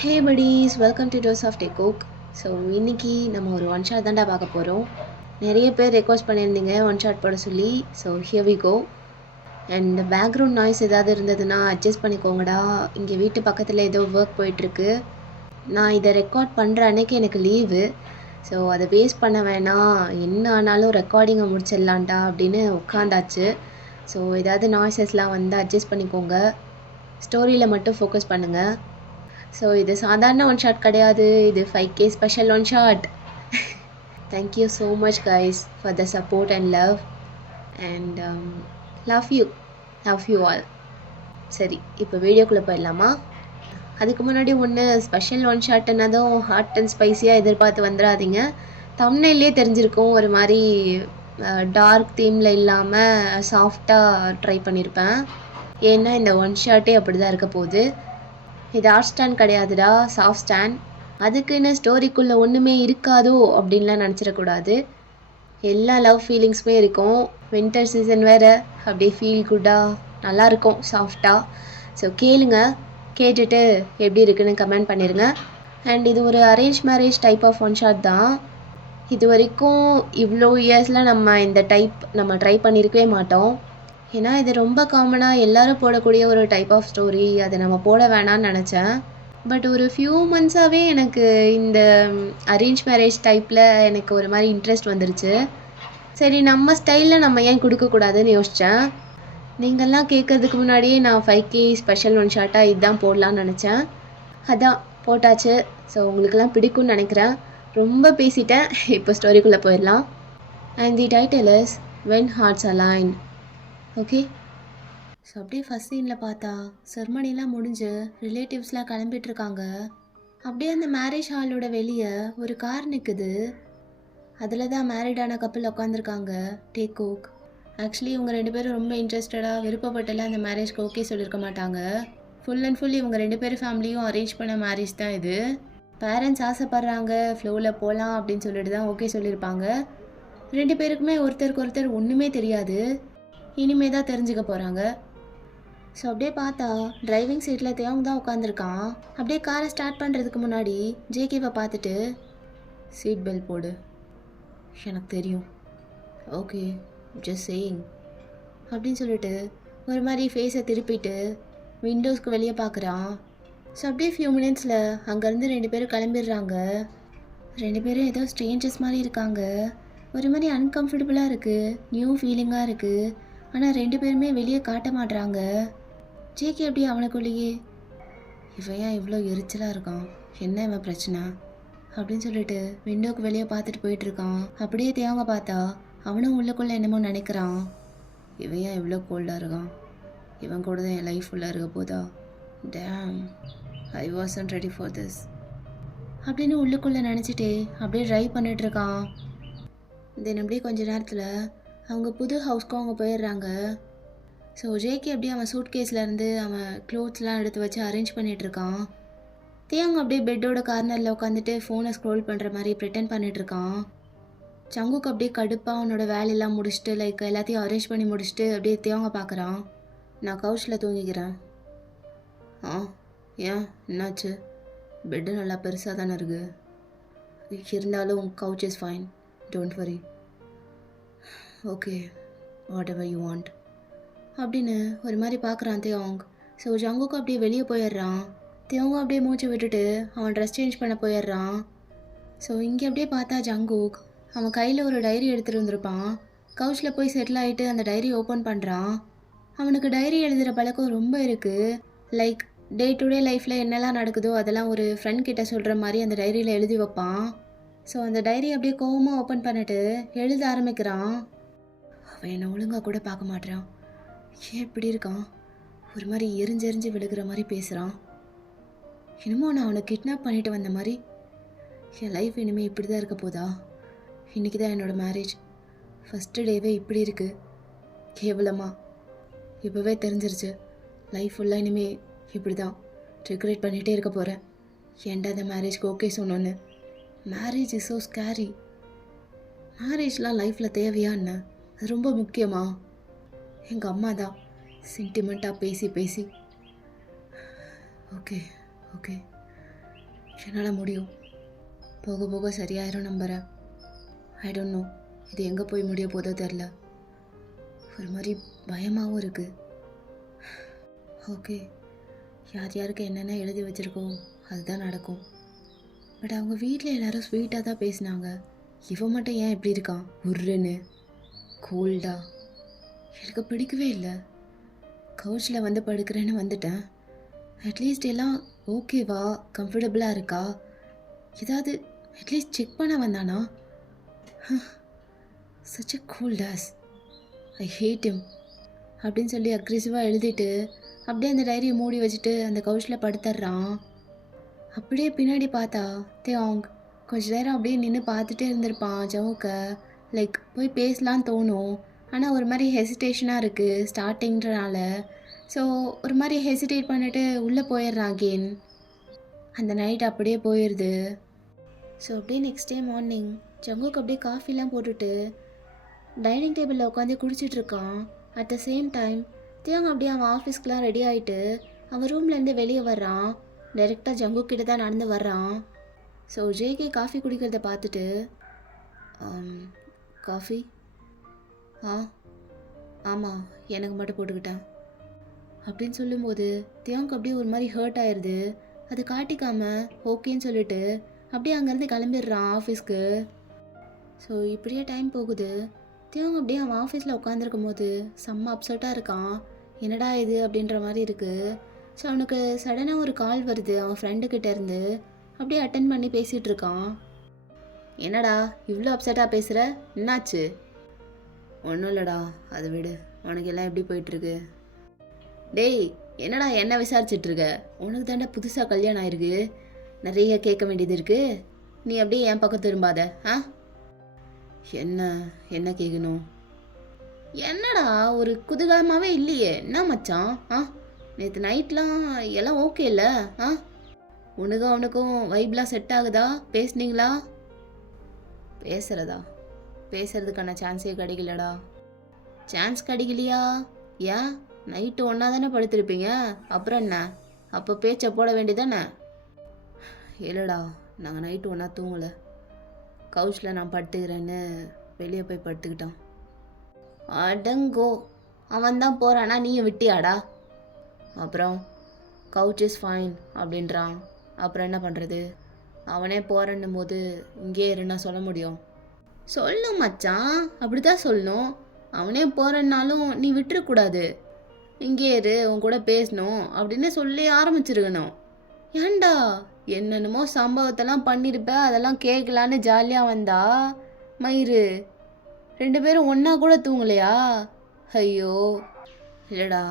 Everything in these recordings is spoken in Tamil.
Hey buddies, welcome to dose of டெக்கோக். ஸோ இன்னைக்கு நம்ம ஒரு ஒன் ஷாட் தான்டா பார்க்க போகிறோம். நிறைய பேர் ரெக்வஸ்ட் பண்ணியிருந்தீங்க ஒன் ஷாட் போட சொல்லி. So here we go. And background noise ஏதாவது இருந்ததுன்னா அட்ஜஸ்ட் பண்ணிக்கோங்கடா. இங்கே வீட்டு பக்கத்தில் ஏதோ ஒர்க் போயிட்டுருக்கு. நான் இதை ரெக்கார்ட் பண்ணுற அன்னைக்கு எனக்கு லீவு. ஸோ அதை வேஸ்ட் பண்ண வேணாம், என்ன ஆனாலும் ரெக்கார்டிங்கை முடிச்சிடலான்டா அப்படின்னு உட்காந்தாச்சு. ஸோ ஏதாவது நாய்ஸஸ்லாம் வந்து அட்ஜஸ்ட் பண்ணிக்கோங்க. ஸ்டோரியில் மட்டும் ஃபோக்கஸ் பண்ணுங்கள். ஸோ இது சாதாரண ஒன் ஷாட் கிடையாது, இது 5K special one shot. Thank you so much guys for the support and love. And love you all. சரி, இப்போ வீடியோக்குள்ளே போயிடலாமா? அதுக்கு முன்னாடி ஒன்று, ஸ்பெஷல் ஒன் ஷாட்னதும் ஹாட் அண்ட் ஸ்பைஸியாக எதிர்பார்த்து வந்துடாதீங்க. தம்ப்நெயிலே தெரிஞ்சிருக்கும், ஒரு மாதிரி டார்க் தீமில் இல்லாமல் சாஃப்டாக ட்ரை பண்ணியிருப்பேன். ஏன்னா இந்த ஒன் ஷாட்டே அப்படி தான் இருக்க போகுது. இது ஹாட் ஸ்டாண்ட் கிடையாதுடா, சாஃப்ட் ஸ்டாண்ட். அதுக்குன்னு ஸ்டோரிக்குள்ளே ஒன்றுமே இருக்காதோ அப்படின்லாம் நினச்சிடக்கூடாது. எல்லா லவ் ஃபீலிங்ஸுமே இருக்கும். வின்டர் சீசன் வேறு, அப்படியே ஃபீல் குட்டாக நல்லாயிருக்கும் சாஃப்டாக. ஸோ கேளுங்க, கேட்டுட்டு எப்படி இருக்குன்னு கமெண்ட் பண்ணிடுங்க. அண்ட் இது ஒரு arrange marriage type of one shot தான். இது வரைக்கும் இவ்வளோ இயர்ஸில் இந்த டைப் நம்ம ட்ரை பண்ணியிருக்கவே மாட்டோம். ஏன்னா இது ரொம்ப காமனாக எல்லோரும் போடக்கூடிய ஒரு டைப் ஆஃப் ஸ்டோரி. அதை நம்ம போட வேணான்னு நினச்சேன். பட் ஒரு ஃபியூ மந்த்ஸாகவே எனக்கு இந்த அரேஞ்ச் மேரேஜ் டைப்பில் எனக்கு ஒரு மாதிரி இன்ட்ரெஸ்ட் வந்துருச்சு. சரி, நம்ம ஸ்டைலில் நம்ம ஏன் கொடுக்கக்கூடாதுன்னு யோசித்தேன். நீங்கள்லாம் கேட்குறதுக்கு முன்னாடியே நான் 5K ஸ்பெஷல் ஒன் ஷாட்டாக இதுதான் போடலான்னு நினச்சேன். அதான் போட்டாச்சு. ஸோ உங்களுக்கெல்லாம் பிடிக்கும்னு நினைக்கிறேன். ரொம்ப பேசிட்டேன், இப்போ ஸ்டோரிக்குள்ளே போயிடலாம். And the title is when hearts align. Okay. So அப்படியே ஃபஸ்ட் சீனில் பார்த்தா செர்மனிலாம் முடிஞ்சு ரிலேட்டிவ்ஸ்லாம் கிளம்பிட்டுருக்காங்க. அப்படியே அந்த மேரேஜ் ஹாலோட வெளியே ஒரு கார் நிற்குது. அதில் தான் மேரிடான கப்பிள் உட்காந்துருக்காங்க, டேக்கோக். ஆக்சுவலி இவங்க ரெண்டு பேரும் ரொம்ப இன்ட்ரெஸ்டடாக விருப்பப்பட்டெல்லாம் அந்த மேரேஜ்க்கு ஓகே சொல்லியிருக்க மாட்டாங்க. ஃபுல் அண்ட் ஃபுல் இவங்க ரெண்டு பேரும் ஃபேமிலியும் அரேஞ்ச் பண்ண மேரேஜ் தான் இது. பேரண்ட்ஸ் ஆசைப்பட்றாங்க, ஃப்ளோவில் போகலாம் அப்படின்னு சொல்லிட்டு தான் ஓகே சொல்லியிருப்பாங்க. ரெண்டு பேருக்குமே ஒருத்தருக்கு ஒருத்தர் ஒன்றுமே தெரியாது, இனிமே தான் தெரிஞ்சுக்க போகிறாங்க. ஸோ அப்படியே பார்த்தா டிரைவிங் சீட்டில் தேவங்க தான் உட்காந்துருக்கான். அப்படியே காரை ஸ்டார்ட் பண்ணுறதுக்கு முன்னாடி ஜேகேவை பார்த்துட்டு, சீட் பெல்ட் போடு, எனக்கு தெரியும், ஓகே ஜஸ்ட் சேயிங் அப்படின்னு சொல்லிட்டு ஒரு மாதிரி ஃபேஸை திருப்பிட்டு விண்டோஸ்க்கு வெளியே பார்க்குறான். ஸோ அப்படியே ஃபியூ மினிட்ஸில் அங்கேருந்து ரெண்டு பேரும் கிளம்பிடுறாங்க. ரெண்டு பேரும் ஏதோ ஸ்ட்ரேஞ்சர்ஸ் மாதிரி இருக்காங்க. ஒரு மாதிரி அன்கம்ஃபர்டபுளாக இருக்குது, நியூ ஃபீலிங்காக இருக்குது. ஆனால் ரெண்டு பேருமே வெளியே காட்ட மாட்டுறாங்க. ஜேகே அப்படியே அவனுக்குள்ளேயே, இவன் ஏன் இவ்வளோ எரிச்சலாக இருக்கான், என்ன இவன் பிரச்சனை அப்படின்னு சொல்லிட்டு விண்டோக்கு வெளியே பார்த்துட்டு போயிட்டுருக்கான். அப்படியே தேவங்க பார்த்தா அவனும் உள்ளுக்குள்ளே என்னமோ நினைக்கிறான், இவன் ஏன் இவ்வளோ கோல்டாக இருக்கான், இவன் கூட தான் என் லைஃப் ஃபுல்லாக இருக்க போதா, damn I wasn't ready for this அப்படின்னு உள்ளுக்குள்ளே நினச்சிட்டு அப்படியே ட்ரைவ் பண்ணிகிட்ருக்கான். தென் அப்படியே கொஞ்ச நேரத்தில் அவங்க புது ஹவுஸ்க்கும் அவங்க போயிடுறாங்க. ஸோ ஜேகே அப்படியே அவன் சூட் கேஸ்லேருந்து அவன் க்ளோத்ஸ்லாம் எடுத்து வச்சு அரேஞ்ச் பண்ணிகிட்ருக்கான். தேவங்க அப்படியே பெட்டோட கார்னரில் உட்காந்துட்டு ஃபோனை ஸ்க்ரோல் பண்ணுற மாதிரி ப்ரிட்டன் பண்ணிகிட்ருக்கான். சங்குக்கு அப்படியே கடுப்பாக அவனோட வேலையெல்லாம் முடிச்சுட்டு எல்லாத்தையும் அரேஞ்ச் பண்ணி முடிச்சுட்டு அப்படியே தேவங்க பார்க்குறான். நான் கவுச்சில் தூங்கிக்கிறேன். ஆ, ஏன் என்னாச்சு? பெட்டு நல்லா பெருசாக தானே இருக்குது, இருந்தாலும் couch is fine, don't worry, okay what ever you want அப்படின்னு ஒரு மாதிரி பார்க்குறான் தேவோங். ஸோ ஜங்குக்கு அப்படியே வெளியே போயிடுறான். தேவங்க அப்படியே மூச்சு விட்டுட்டு அவன் ட்ரெஸ் சேஞ்ச் பண்ண போயிடுறான். ஸோ இங்கே அப்படியே பார்த்தா ஜங்குக் அவன் கையில் ஒரு டைரி எடுத்துகிட்டு வந்திருப்பான். கவுச்சில் போய் செட்டில் ஆகிட்டு அந்த டைரி ஓப்பன் பண்ணுறான். அவனுக்கு டைரி எழுதுகிற பழக்கம் ரொம்ப இருக்குது. டே டு டே லைஃப்பில் என்னெல்லாம் நடக்குதோ அதெல்லாம் ஒரு ஃப்ரெண்ட் கிட்ட சொல்கிற மாதிரி அந்த டைரியில் எழுதி வைப்பான். ஸோ அந்த டைரி அப்படியே கோவமாக ஓப்பன் பண்ணிட்டு எழுத ஆரம்பிக்கிறான். அவன் என்னை ஒழுங்காக கூட பார்க்க மாட்டேறான், ஏன் இப்படி இருக்கான், ஒரு மாதிரி எரிஞ்செறிஞ்சு விழுகிற மாதிரி பேசுகிறான், என்னமோ நான் அவனை கிட்னாப் பண்ணிட்டு வந்த மாதிரி, என் லைஃப் இனிமேல் இப்படி தான் இருக்க போதா, இன்றைக்கி தான் என்னோடய மேரேஜ், ஃபஸ்ட்டு டேவே இப்படி இருக்குது, கேவலமாக, இப்போவே தெரிஞ்சிருச்சு, லைஃப் ஃபுல்லாக இனிமேல் இப்படி தான் ரிக்ரெட் பண்ணிகிட்டே இருக்க போகிறேன், ஏன்டா அந்த மேரேஜ்க்கு ஓகே சொன்னோன்னு, மேரேஜ் இஸ் ஸோ ஸ்கேரி, மேரேஜ்லாம் லைஃப்பில் தேவையா என்ன, அது ரொம்ப முக்கியமா, எங்கள் அம்மா தான் சென்டிமெண்ட்டாக பேசி ஓகே என்னால் முடியும். போக போக சரியாயிரும் நம்புகிறேன். ஐ டோன்ட் நோ இது எங்கே போய் முடிய போதோ தெரில. ஒரு மாதிரி பயமாகவும் இருக்குது. ஓகே, யார் யாருக்கு என்னென்ன எழுதி வச்சுருக்கோ அதுதான் நடக்கும். பட் அவங்க வீட்டில் எல்லோரும் ஸ்வீட்டாக தான் பேசினாங்க. இவன் மட்டும் ஏன் இப்படி இருக்கான் உருன்னு கோல்டா? எனக்கு பிடிக்கவே இல்லை. கவுச்சில் வந்து படுக்கிறேன்னு வந்துட்டேன். அட்லீஸ்ட் எல்லாம் ஓகேவா, கம்ஃபர்டபுளாக இருக்கா, ஏதாவது அட்லீஸ்ட் செக் பண்ண வந்தானா? Such a cold ass, I hate him அப்படின்னு சொல்லி அக்ரெசிவாக எழுதிட்டு அப்படியே அந்த டைரியை மூடி வச்சுட்டு அந்த கவுச்சில் படுத்துட்றான். அப்படியே பின்னாடி பார்த்தா தேவாங் கொஞ்ச நேரம் அப்படியே நின்று பார்த்துட்டே இருந்திருப்பான் ஜவுக்க. லைக் போய் பேசலான்னு தோணும், ஆனால் ஒரு மாதிரி ஹெசிடேஷனாக இருக்குது ஸ்டார்டிங்கிறனால. ஸோ ஒரு மாதிரி ஹெசிடேட் பண்ணிவிட்டு உள்ளே போயிடுறான் அகெயின். அந்த நைட் அப்படியே போயிடுது. ஸோ அப்படியே நெக்ஸ்ட் டே மார்னிங் ஜங்குக்கு அப்படியே காஃபிலாம் போட்டுட்டு டைனிங் டேபிளில் உட்காந்து குடிச்சிட்ருக்கான். At the same time Devang அப்படியே அவன் ஆஃபீஸ்க்கெலாம் ரெடி ஆகிட்டு அவன் ரூம்லேருந்து வெளியே வர்றான். டைரெக்டாக ஜங்கு கிட்ட தான் நடந்து வர்றான். ஸோ ஜேகே காஃபி குடிக்கிறத பார்த்துட்டு காஃபி ஆமாம் எனக்கு மட்டும் போட்டுக்கிட்டேன் அப்படின்னு சொல்லும்போது தேவாங்க்கு அப்படியே ஒரு மாதிரி ஹர்ட் ஆயிடுது. அது காட்டிக்காமல் ஓகேன்னு சொல்லிட்டு அப்படியே அங்கேருந்து கிளம்பிடுறான் ஆஃபீஸ்க்கு. ஸோ இப்படியே டைம் போகுது. தேவாங் அப்படியே அவன் ஆஃபீஸில் உட்காந்துருக்கும் போது செம்ம அப்செட்டாக இருக்கான். என்னடா இது அப்படின்ற மாதிரி இருக்குது. ஸோ அவனுக்கு சடனாக ஒரு கால் வருது அவன் ஃப்ரெண்டுக்கிட்ட இருந்து. அப்படியே அட்டென்ட் பண்ணி பேசிகிட்டு இருக்கான். என்னடா இவ்வளோ அப்செட்டாக பேசுகிற, என்னாச்சு? ஒன்றும் இல்லைடா, அதை விடு, உனக்கு எல்லாம் எப்படி போயிட்டுருக்கு? டேய் என்னடா என்ன விசாரிச்சிட்ருக்க? உனக்கு தாண்டா புதுசாக கல்யாணம் ஆயிருக்கு, நிறைய கேட்க வேண்டியது இருக்குது. நீ அப்படியே என் பக்கம் திரும்பாத. என்ன என்ன கேட்கணும்? என்னடா ஒரு குதூகலமாகவே இல்லையே, என்ன மச்சான்? நேற்று நைட்லாம் எல்லாம் ஓகே இல்லை? உனக்கும் அவனுக்கும் வைப்லாம் செட் ஆகுதா? பேசுனீங்களா? பேசுறதுக்கான சான்ஸே கிடைக்கலடா. சான்ஸ் கிடைக்கலையா? ஏன்? நைட்டு ஒன்றா தானே படுத்திருப்பீங்க, அப்புறம் என்ன? அப்போ பேச்சை போட வேண்டியதானே? இல்லைடா, நாங்கள் நைட்டு ஒன்றா தூங்கலை. கவுச்சில் நான் படுத்துக்கிறேன்னு வெளியே போய் படுத்துக்கிட்டான். அடங்கோ, அவன் தான் போகிறானா, நீயும் விட்டியாடா? அப்புறம் கவுச் இஸ் ஃபைன் அப்படின்றான். அப்புறம் என்ன பண்ணுறது? அவனே போகிறன்னும் போது இங்கே இருன்னா சொல்ல முடியும்? சொல்லும் மச்சான், அப்படி தான் சொல்லணும். அவனே போகிறன்னாலும் நீ விட்டுறக்கூடாது. இங்கே இரு, உன் கூட பேசணும் அப்படின்னு சொல்லி ஆரம்பிச்சிருக்கணும். ஏன்டா என்னென்னமோ சம்பவத்தெல்லாம் பண்ணியிருப்ப, அதெல்லாம் கேட்கலான்னு ஜாலியாக வந்தா மயிறு 2 பேரும் ஒன்றா கூட தூங்கலையா? ஐயோ இல்லைடா,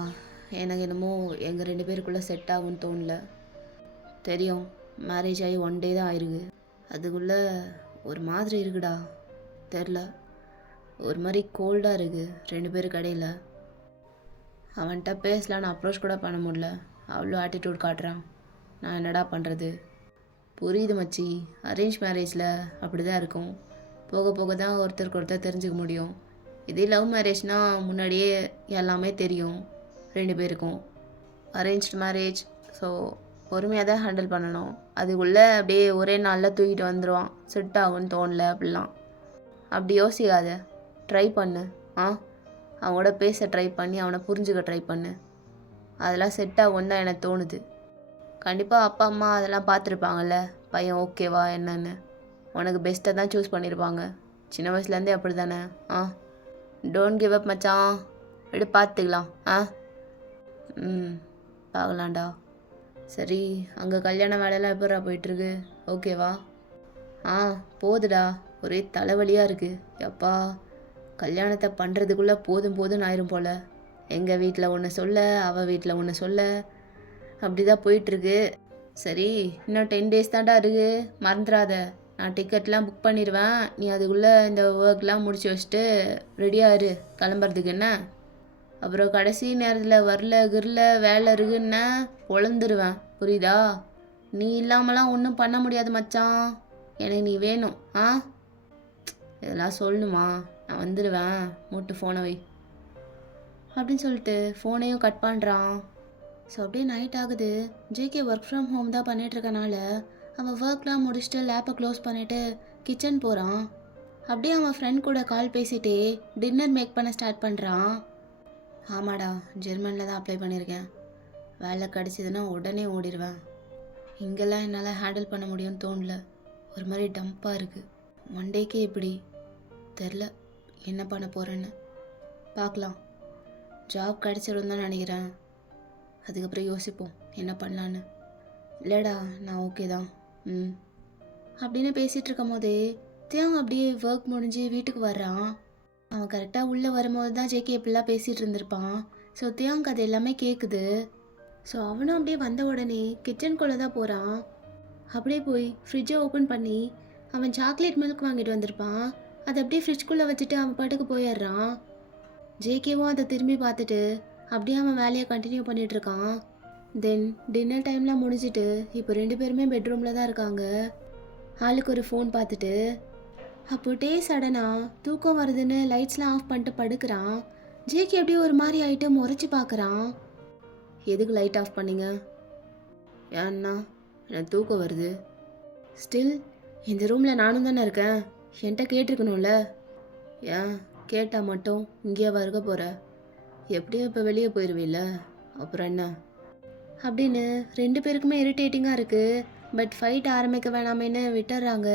எனக்கு என்னமோ எங்கள் 2 பேருக்குள்ளே செட் ஆகும்னு தோணல. தெரியும், மேரேஜ் ஆகி 1 டே தான் ஆயிருக்கு. அதுக்குள்ளே ஒரு மாதிரி இருக்குடா, தெரில, ஒரு மாதிரி கோல்டாக இருக்குது 2 பேருக்கு இடையில. அவன்கிட்ட பேசலான்னு அப்ரோச் கூட பண்ண முடியல, அவ்வளோ ஆட்டிடியூட் காட்டுறான். நான் என்னடா பண்ணுறது? புரியுது மச்சி, அரேஞ்ச் மேரேஜில் அப்படி தான் இருக்கும். போக போக தான் ஒருத்தருக்கு ஒருத்தர் தெரிஞ்சுக்க முடியும். இதே லவ் மேரேஜ்னால் முன்னாடியே எல்லாமே தெரியும் 2 பேருக்கும். அரேஞ்ச்டு மேரேஜ், ஸோ பொறுமையாக தான் ஹேண்டில் பண்ணணும். அதுக்குள்ளே அப்படியே ஒரே நாளில் தூக்கிட்டு வந்துடுவான், செட் ஆகும்னு தோணல அப்படிலாம். அப்படி யோசிக்காத, ட்ரை பண்ணு. அவனோட பேச ட்ரை பண்ணி அவனை புரிஞ்சுக்க ட்ரை பண்ணு. அதெல்லாம் செட் ஆகும்னு தான் எனக்கு தோணுது. கண்டிப்பாக அப்பா அம்மா அதெல்லாம் பார்த்துருப்பாங்கல்ல, பையன் ஓகேவா என்னன்னு. உனக்கு பெஸ்ட்டாக தான் சூஸ் பண்ணியிருப்பாங்க. சின்ன வயசுலேருந்தே அப்படி தானே. டோன்ட் கிவ் அப் மச்சான், எப்படி பார்த்துக்கலாம். பார்க்கலாம்டா. சரி, அங்கே கல்யாண வேலையெல்லாம் எப்படா போயிட்டுருக்கு, ஓகேவா? போதுடா, ஒரே தலைவலியாக இருக்குது. எப்பா, கல்யாணத்தை பண்ணுறதுக்குள்ளே போதும் போதும்னு ஆயிரும் போல். எங்கள் வீட்டில் ஒன்று சொல்ல, அவள் வீட்டில் ஒன்று சொல்ல, அப்படி தான் போயிட்டுருக்கு. சரி, இன்னும் 10 days தான்டா இருக்குது, மறந்துடாத. நான் டிக்கெட்லாம் புக் பண்ணிடுவேன். நீ அதுக்குள்ளே இந்த ஒர்க்லாம் முடிச்சு வச்சுட்டு ரெடியாக இரு கிளம்புறதுக்கு. என்ன அப்புறம் கடைசி நேரத்தில் வரல கிரல வேலை இருக்குன்னா பொழந்துருவேன், புரியுதா? நீ இல்லாமலாம் ஒன்றும் பண்ண முடியாது மச்சான், எனக்கு நீ வேணும். இதெல்லாம் சொல்லணுமா? நான் வந்துடுவேன், மூட்டு ஃபோனை வை அப்படின்னு சொல்லிட்டு ஃபோனையும் கட் பண்ணுறான். ஸோ அப்படியே நைட் ஆகுது. ஜேகே ஒர்க் ஃப்ரம் ஹோம் தான் பண்ணிகிட்ருக்கனால அவன் ஒர்க்லாம் முடிச்சுட்டு லேப்பை க்ளோஸ் பண்ணிவிட்டு கிச்சன் போகிறான். அப்படியே அவன் ஃப்ரெண்ட் கூட கால் பேசிகிட்டே டின்னர் மேக் பண்ண ஸ்டார்ட் பண்ணுறான். ஆமாடா, ஜெர்மனில் தான் அப்ளை பண்ணியிருக்கேன். வேலை கிடச்சிதுன்னா உடனே ஓடிடுவேன். இங்கெல்லாம் என்னால் ஹேண்டில் பண்ண முடியும்னு தோணல. ஒரு மாதிரி டம்ப்பாக இருக்குது. ஒன் டேக்கே இப்படி தெரில என்ன பண்ண போகிறேன்னு. பார்க்கலாம், ஜாப் கிடச்சிரும் தான் நினைக்கிறேன். அதுக்கப்புறம் யோசிப்போம் என்ன பண்ணலான்னு. இல்லைடா, நான் ஓகே தான். அப்படின்னு பேசிகிட்டு இருக்கும் போதே தியாங் அப்படியே ஒர்க் முடிஞ்சு வீட்டுக்கு வர்றான். அவன் கரெக்டாக உள்ளே வரும்போது தான் ஜேகே இப்படிலாம் பேசிகிட்டு இருந்திருப்பான். ஸோ தியாங்க் அது எல்லாமே கேட்குது. ஸோ அவனும் அப்படியே வந்த உடனே கிச்சனுக்குள்ளே தான் போகிறான். அப்படியே போய் ஃப்ரிட்ஜை ஓப்பன் பண்ணி அவன் சாக்லேட் மில்க் வாங்கிட்டு வந்திருப்பான். அதை அப்படியே ஃப்ரிட்ஜ்குள்ளே வச்சுட்டு அவன் பாட்டுக்கு போயிடுறான். ஜேகேவும் அதை திரும்பி பார்த்துட்டு அப்படியே அவன் வேலையை கண்டினியூ பண்ணிகிட்ருக்கான். தென் டின்னர் டைம்லாம் முடிஞ்சிட்டு இப்போ 2 பேருமே பெட்ரூமில் தான் இருக்காங்க. ஆளுக்கு ஒரு ஃபோன் பார்த்துட்டு அப்போ சடனாக தூக்கம் வருதுன்னு லைட்ஸ்லாம் ஆஃப் பண்ணிட்டு படுக்கிறான். ஜேகே அப்படியே ஒரு மாதிரி ஆகிட்டு முறைச்சி பார்க்குறான். எதுக்கு லைட் ஆஃப் பண்ணீங்க? ஏன்னா எனக்கு தூக்கம் வருது. ஸ்டில் இந்த ரூமில் நானும் தானே இருக்கேன், என்கிட்ட கேட்டிருக்கணும்ல. ஏன் கேட்டால் மட்டும் இங்கேயாவா இருக்க போகிற? எப்படியும் இப்போ வெளியே போயிடுவீல்ல, அப்புறம் என்ன அப்படின்னு 2 பேருக்குமே இரிட்டேட்டிங்காக இருக்குது. பட் ஃபைட் ஆரம்பிக்க வேணாமேன்னு விட்டுறாங்க.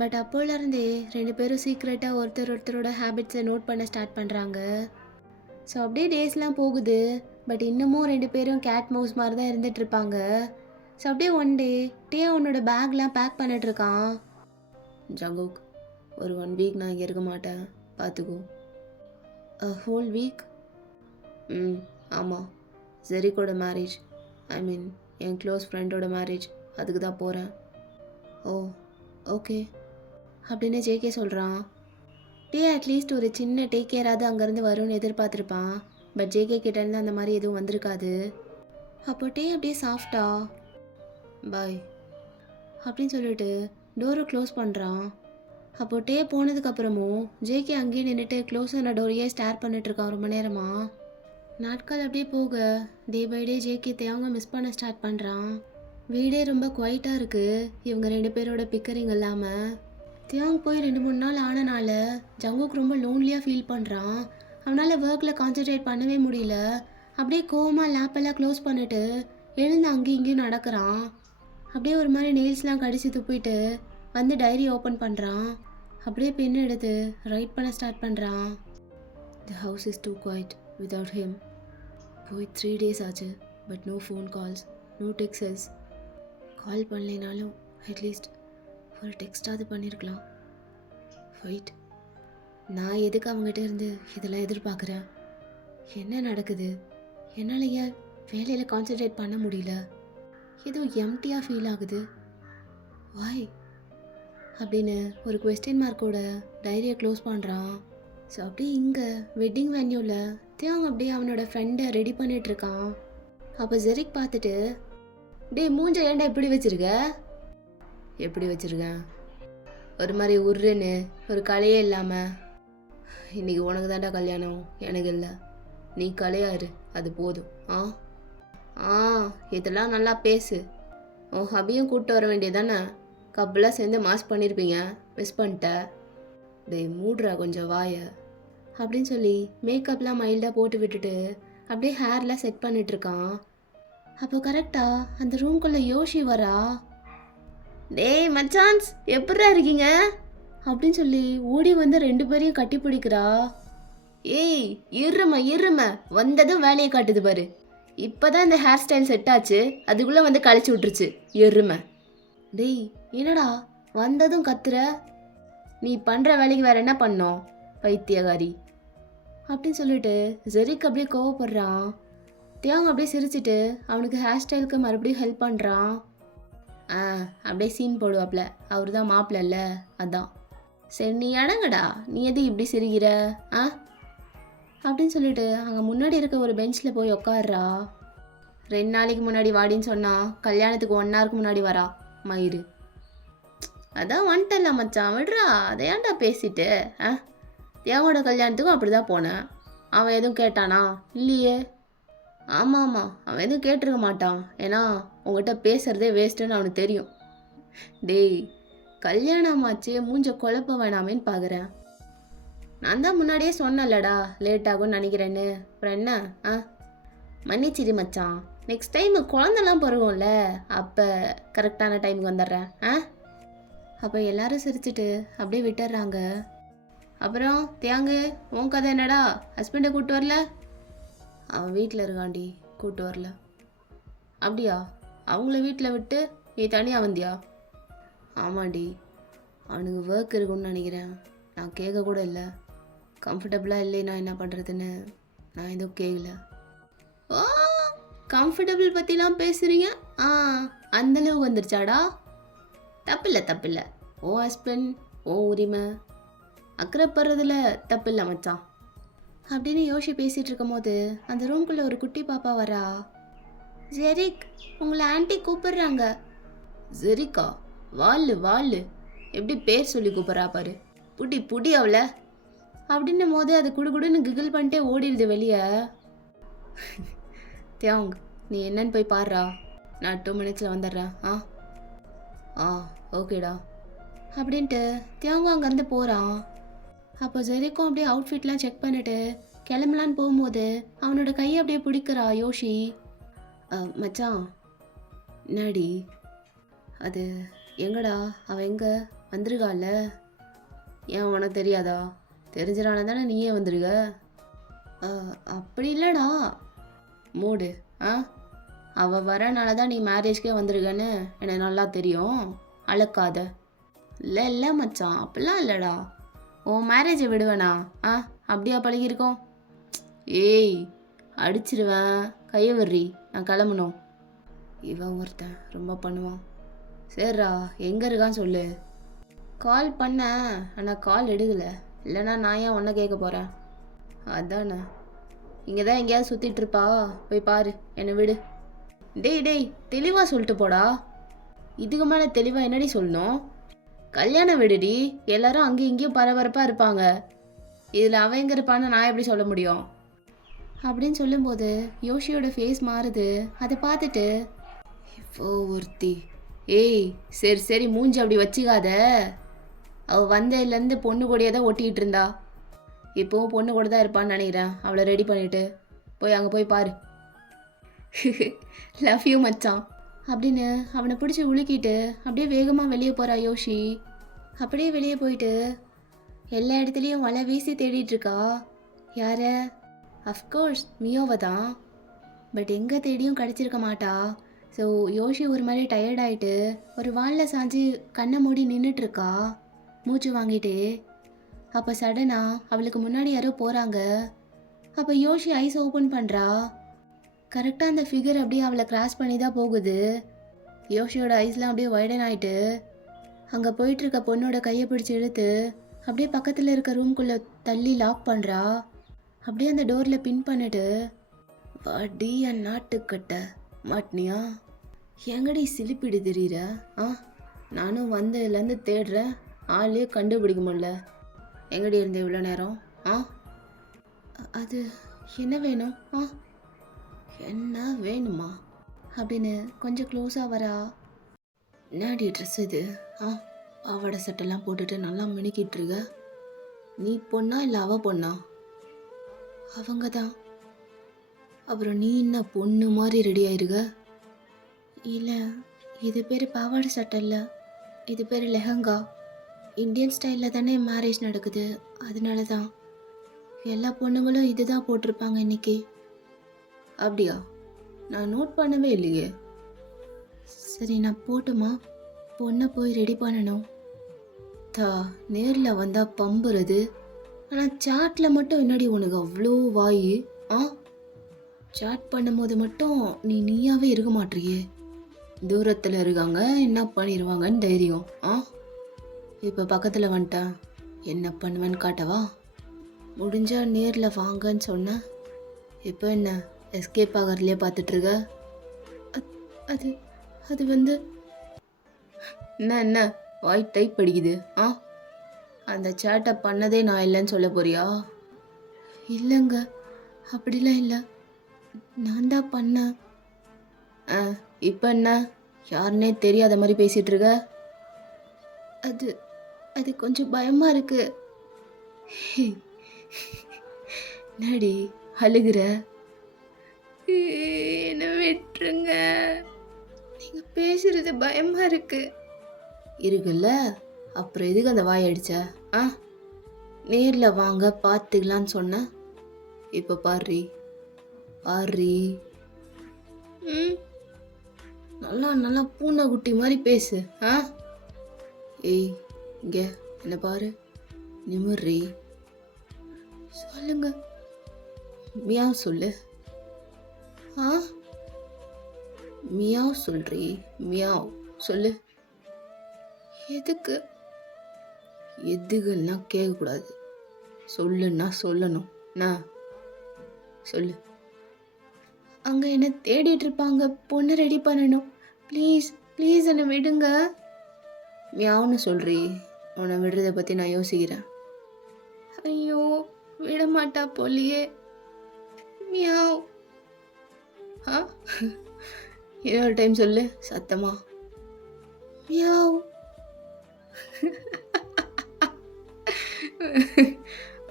பட் அப்போலேருந்தே 2 பேரும் சீக்ரெட்டாக ஒருத்தரோட ஹேபிட்ஸை நோட் பண்ண ஸ்டார்ட் பண்ணுறாங்க. ஸோ அப்படியே டேஸ்லாம் போகுது. பட் இன்னமும் 2 பேரும் கேட் மவுஸ் மாதிரி தான் இருந்துகிட்ருப்பாங்க. ஸோ அப்படியே ஒன் டே அவனோட பேக்லாம் பேக் பண்ணிட்டுருக்கான். ஜங்குக், ஒரு 1 வீக் நான் இங்கே இருக்க மாட்டேன், பார்த்துக்கோ. Whole week? ஆமாம், ஜெரிக்கோட மேரேஜ், ஐ மீன் என் க்ளோஸ் ஃப்ரெண்டோட மேரேஜ், அதுக்கு தான் போகிறேன். ஓ ஓகே அப்படின்னு ஜேகே சொல்கிறான். அட்லீஸ்ட் ஒரு சின்ன டேக் கேராவது அங்கேருந்து வரும்னு எதிர்பார்த்துருப்பான். பட் ஜேகே கிட்டேருந்து அந்த மாதிரி எதுவும் வந்திருக்காது. அப்போ அப்படியே சாஃப்டா பாய் அப்படின்னு சொல்லிட்டு டோரை க்ளோஸ் பண்ணுறான். அப்போ போனதுக்கப்புறமும் ஜேகே அங்கேயே நின்றுட்டு க்ளோஸ் ஆன டோரையே ஸ்டார் பண்ணிட்டுருக்கான் ரொம்ப நேரமாக. நாட்கள் அப்படியே போக டே பை டே ஜேகே தேவங்க மிஸ் பண்ண ஸ்டார்ட் பண்ணுறான். வீடே ரொம்ப குவைட்டாக இருக்குது இவங்க 2 பேரோட பிக்கரிங் இல்லாமல். தியாங் போய் 2-3 நாள் ஆனனால ஜங்குக் ரொம்ப லோன்லியாக ஃபீல் பண்ணுறான். அவனால் ஒர்க்கில் கான்சன்ட்ரேட் பண்ணவே முடியல. அப்படியே கோவமாக லேப்பெல்லாம் க்ளோஸ் பண்ணிவிட்டு எழுந்து அங்கேயும் இங்கேயும் நடக்கிறான். அப்படியே ஒரு மாதிரி நெயில்ஸ்லாம் கடிச்சு துப்பிட்டு வந்து டைரி ஓப்பன் பண்ணுறான். அப்படியே பென் எடுத்து ரைட் பண்ண ஸ்டார்ட் பண்ணுறான். The house is too quiet without him. போய் 3 days ஆச்சு, but no phone calls, no texts. Call பண்ணலைனாலும் அட்லீஸ்ட் ஒரு டெக்ஸ்டாவது பண்ணியிருக்கலாம். ஃபைட், நான் எதுக்கு அவங்ககிட்ட இருந்து இதெல்லாம் எதிர்பார்க்குறேன்? என்ன நடக்குது? என்னால் ஏன் வேலையில் கான்சன்ட்ரேட் பண்ண முடியல? ஏதோ எம்டியாக ஃபீல் ஆகுது. வாய் அப்படின்னு ஒரு கொஸ்டின் மார்க்கோட டைரியை க்ளோஸ் பண்ணுறான். ஸோ அப்படியே இங்கே வெட்டிங் வென்யூவில் தியாங் அப்படியே அவனோட ஃப்ரெண்டை ரெடி பண்ணிகிட்ருக்கான். அப்போ ஜெரிக் பார்த்துட்டு, மூஞ்ச ஏன்டா எப்படி வச்சுருக்க? எப்படி வச்சுருக்கேன்? ஒரு மாதிரி உருன்னு ஒரு கலையே இல்லாமல். இன்றைக்கி உனக்கு தாண்டா கல்யாணம், எனக்கு இல்லை. நீ கலையாரு, அது போதும். இதெல்லாம் நல்லா பேசு. உன் ஹபியும் கூப்பிட்டு வர வேண்டியதானே? கப்பலாக சேர்ந்து மாஸ் பண்ணியிருப்பீங்க, மிஸ் பண்ணிட்ட. மூடுறா கொஞ்சம் வாய அப்படின்னு சொல்லி மேக்கப்லாம் மைல்டாக போட்டு விட்டுட்டு அப்படியே ஹேர்லாம் செட் பண்ணிட்டுருக்கான். அப்போ கரெக்டாக அந்த ரூம்குள்ளே யோஷி வரா. மச்சான்ஸ் எப்படா இருக்கீங்க அப்படின்னு சொல்லி ஓடி வந்து 2 பேரையும் கட்டி பிடிக்கிறா. இரும வந்ததும் வேலையை காட்டுது பாரு. இப்போதான் இந்த ஹேர் ஸ்டைல் செட் ஆச்சு, அதுக்குள்ளே வந்து கழிச்சு விட்டுருச்சு எருமை. என்னடா வந்ததும் கத்துற? நீ பண்ணுற வேலைக்கு வேற என்ன பண்ணோம் பைத்தியகாரி அப்படின்னு சொல்லிட்டு ஜெரிக் அப்படியே கோவப்படுறான். தியாங் அப்படியே சிரிச்சிட்டு அவனுக்கு ஹேர் ஸ்டைலுக்கு மறுபடியும் ஹெல்ப் பண்ணுறான். அப்படியே சீன் போடுவாப்ல, அவர் தான் மாப்பிள்ளல, அதான். சரி நீ அடங்கடா, நீ எது இப்படி சிரிக்கிற அப்படின்னு சொல்லிட்டு அங்கே முன்னாடி இருக்க ஒரு பெஞ்சில் போய் உட்காடுறா. 2 நாளைக்கு முன்னாடி வாடின்னு சொன்னால் கல்யாணத்துக்கு 1 hourக்கு முன்னாடி வரா மயிறு. அதான் வந்துட்டல மச்சான், விடுறா, அதை ஏன்டா பேசிட்டு. தேவோட கல்யாணத்துக்கும் அப்படி தான் போனேன். அவன் எதுவும் கேட்டானா? இல்லையே. ஆமாம் அவன் எதுவும் கேட்டிருக்க மாட்டான். ஏன்னா உங்கள்கிட்ட பேசுகிறதே வேஸ்ட்டுன்னு அவனுக்கு தெரியும். டேய், கல்யாணமாச்சு மூஞ்ச குழப்ப வேணாமேன்னு பார்க்குறேன். நான் தான் முன்னாடியே சொன்னேன்லடா லேட் ஆகும்னு நினைக்கிறேன்னு. அப்புறம் என்ன? ஆ மன்னிச்சிரி மச்சான். நெக்ஸ்ட் டைம் குழந்தெல்லாம் பிறகும்ல, அப்போ கரெக்டான டைமுக்கு வந்துடுறேன். அப்போ எல்லாரும் சிரிச்சிட்டு அப்படியே விட்டுடுறாங்க. அப்புறம் தியாங்கு, உன் கதை என்னடா? ஹஸ்பண்டை கூப்பிட்டு வரல? அவன் வீட்டில் இருக்காண்டி, கூப்பிட்டு வரல. அப்படியா? அவங்கள வீட்டில் விட்டு நீ தனியாக வந்தியா? ஆமாண்டி, அவனுக்கு ஒர்க் இருக்குன்னு நினைக்கிறேன். நான் கேட்க கூட இல்லை. கம்ஃபர்டபுளாக இல்லைன்னா என்ன பண்ணுறதுன்னு நான் எதுவும் கேட்கல. ஓ, கம்ஃபர்டபுள் பற்றிலாம் பேசுகிறீங்க? அந்தளவு வந்துருச்சாடா? தப்பில்லை தப்பில்லை, ஓ ஹஸ்பண்ட் ஓ உரிமை, அக்கறைப்படுறதுல தப்பில்லை மச்சான் அப்படின்னு யோசி பேசிகிட்டு இருக்கும் போது அந்த ரூம்குள்ளே ஒரு குட்டி பாப்பா வரா. ஜெரிக், உங்களை ஆண்டி கூப்பிடுறாங்க. ஜெரிக்கா? வாள்ளு வாள்ளு, எப்படி பேர் சொல்லி கூப்பிட்றா பாரு. புடி புடி அவளை அப்படின்னும் போது அது குடுகுடுன்னு கிகிள் பண்ணிட்டே ஓடிடுது வெளியே. தியாங், நீ என்னன்னு போய் பாடுறா, நான் 2 மினிட்ஸில் வந்துடுறேன். ஓகேடா அப்படின்ட்டு தியாங்கும் அங்கேருந்து போகிறான். அப்போ ஜெரிக்கும் அப்படியே அவுட்ஃபிட்லாம் செக் பண்ணிட்டு கிளம்பலான்னு போகும்போது அவனோட கையை அப்படியே பிடிக்கிறா யோஷி. மச்சான். என்னடி அது? எங்கடா அவன்? எங்கே வந்துருக்கால? ஏன் உனக்கு தெரியாதா? தெரிஞ்சிடான தானே நீயே வந்துருக்க. அப்படி இல்லைடா. மூடு. அவள் வரனால தான் நீ மேரேஜ்க்கே வந்திருக்கன்னு எனக்கு நல்லா தெரியும். அழக்காத. இல்லை இல்லை மச்சான், அப்படிலாம் இல்லைடா. உன் மேரேஜை விடுவேனா? அப்படியா பழகிருக்கோம்? ஏய், அடிச்சிருவேன். கையை விடுறி, நான் கிளம்பணும். இவன் ஒருத்தன் ரொம்ப பண்ணுவான். சரிடா, எங்கே இருக்கான்னு சொல்லு. கால் பண்ண, ஆனால் கால் எடுக்கலை. இல்லைனா நான் ஏன் உன்னை கேட்க போகிறேன்? அதானே, இங்கே தான் எங்கேயாவது சுற்றிட்டு இருப்பா, போய் பாரு, என்னை விடு. டேய் டேய், தெளிவாக சொல்லிட்டு போடா. இதுக்கு மேலே தெளிவாக என்னடி சொல்லணும்? கல்யாணம் விடுடி, எல்லாரும் அங்கேயும் இங்கேயும் பரபரப்பாக இருப்பாங்க. இதில் அவன் எங்கே இருப்பான்னு நான் எப்படி சொல்ல முடியும்? அப்படின்னு சொல்லும்போது யோஷியோட ஃபேஸ் மாறுது. அதை பார்த்துட்டு இப்போ ஒருத்தி, ஏய் சரி சரி மூஞ்சி அப்படி வச்சுக்காத. அவள் வந்ததுலேருந்து பொண்ணு கூடயே தான் ஒட்டிக்கிட்டு இருந்தா. இப்போவும் பொண்ணு கூட தான் இருப்பான்னு நினைக்கிறேன். அவளை ரெடி பண்ணிவிட்டு போய் அங்கே போய் பாரு. லவ் யூ மச்சான் அப்படின்னு அவனை பிடிச்சி உலுக்கிட்டு அப்படியே வேகமாக வெளியே போகிறா யோஷி. அப்படியே வெளியே போயிட்டு எல்லா இடத்துலையும் வலை வீசி தேடிட்டுருக்கா. யார? அஃப்கோர்ஸ் மியோவை தான். பட் எங்கே தேடியும் கிடச்சிருக்க மாட்டா. ஸோ யோஷி ஒரு மாதிரி டயர்டாயிட்டு ஒரு வாலில் சாஞ்சு கண்ணை மூடி நின்றுட்டுருக்கா, மூச்சு வாங்கிட்டு. அப்போ சடனாக அவளுக்கு முன்னாடி யாரோ போகிறாங்க. அப்போ யோஷி ஐஸ் ஓப்பன் பண்ணுறா. கரெக்டாக அந்த ஃபிகர் அப்படியே அவளை கிராஸ் பண்ணி தான் போகுது. யோஷியோட ஐஸ்லாம் அப்படியே வைடன் ஆகிட்டு அங்கே போயிட்டுருக்க பொண்ணோட கையை பிடிச்சி இழுத்து அப்படியே பக்கத்தில் இருக்க ரூம்குள்ளே தள்ளி லாக் பண்ணுறா. அப்படியே அந்த டோரில் பின் பண்ணிட்டு, வாடி என் நாட்டுக்கட்ட மாட்டினியா? எங்கடி சிலிப்பிடு தெரியுற? நானும் வந்ததுலேருந்து தேடுறேன், ஆளே கண்டுபிடிக்க முடியல. எங்கடி இருந்த இவ்வளோ நேரம்? அது என்ன வேணும்? என்ன வேணுமா அப்படின்னு கொஞ்சம் க்ளோஸாக வரா. என்னடி ட்ரெஸ் இது? பாவாடை சட்டெல்லாம் போட்டுட்டு நல்லா மினுக்கிட்டு இருக்க. நீ பொண்ணா இல்லை அவ பொண்ணா? அவங்க தான். அப்புறம் நீ என்ன பொண்ணு மாதிரி ரெடி ஆயிருக்க? இல்லை, இது பேர் பாவாடை சட்டை இல்லை, இது பேர் லெஹங்கா. இந்தியன் ஸ்டைலில் தானே மேரேஜ் நடக்குது, அதனால தான். எல்லா பொண்ணுங்களும் இதுதான் போட்டிருப்பாங்க இன்னைக்கு. அப்படியா? நான் நோட் பண்ணவே இல்லையே. சரி, நான் போட்டுமா? பொண்ணை போய் ரெடி பண்ணணும். நேரில் வந்தால் பம்புறது. ஆனால் சாட்டில் மட்டும் என்னடி உனக்கு அவ்வளோ வாய்? சாட் பண்ணும்போது மட்டும் நீ நீயாவே இருக்க மாட்டியே. தூரத்தில் இருக்காங்க, என்ன பண்ணிடுவாங்கன்னு தைரியம். இப்போ பக்கத்தில் வந்துட்டேன், என்ன பண்ணுவேன்னு காட்டவா? முடிஞ்சா நேரில் வாங்கன்னு சொன்னேன். இப்போ என்ன எஸ்கேப் ஆகிறதுலே பார்த்துட்ருக்க? அது அது வந்து என்ன வாய் டைப் படிக்குது? அந்த சேட்டை பண்ணதே நான் இல்லைன்னு சொல்ல போறியா? இல்லைங்க, அப்படிலாம் இல்லை, நான் தான் பண்ணேன். இப்போ என்ன யாருன்னே தெரியாத மாதிரி பேசிகிட்டு இருக்க? அது அது கொஞ்சம் பயமா இருக்கு. என்னடி அழுகுற? என்ன விட்டுருங்க. நீங்க பேசுறது பயமா இருக்கு. இருக்குல்ல, அப்புறம் எதுக்கு அந்த வாய் அடிச்ச? ஆ, நேர்ல வாங்க பார்த்துக்கலான்னு சொன்ன. இப்ப பாரு பாரு. ம், நல்லா நல்லா பூனை குட்டி மாதிரி பேசு. ஆ, ஏய் இங்க என்ன பாரு, நிமிர்றி. சொல்லுங்க. மியாவ் சொல்லு. ஆ, மியாவ் சொல்றி. மியாவ் சொல்லு. எதுக்கு? எதுக்குன்னா கேட்கக்கூடாது, சொல்லுன்னா சொல்லணும். நான் சொல்லு. அங்க என்ன தேடிட்டு இருப்பாங்க, பொண்ணு ரெடி பண்ணணும். ப்ளீஸ் ப்ளீஸ் என்னை விடுங்க. மியாவ்னு சொல்றி. உன்னை விடுறதை பத்தி நான் யோசிக்கிறேன். ஐயோ, விட மாட்டா போலியே. மியாவ். ஆ, இன்னொரு டைம் சொல்லு சத்தமா. மியாவ்.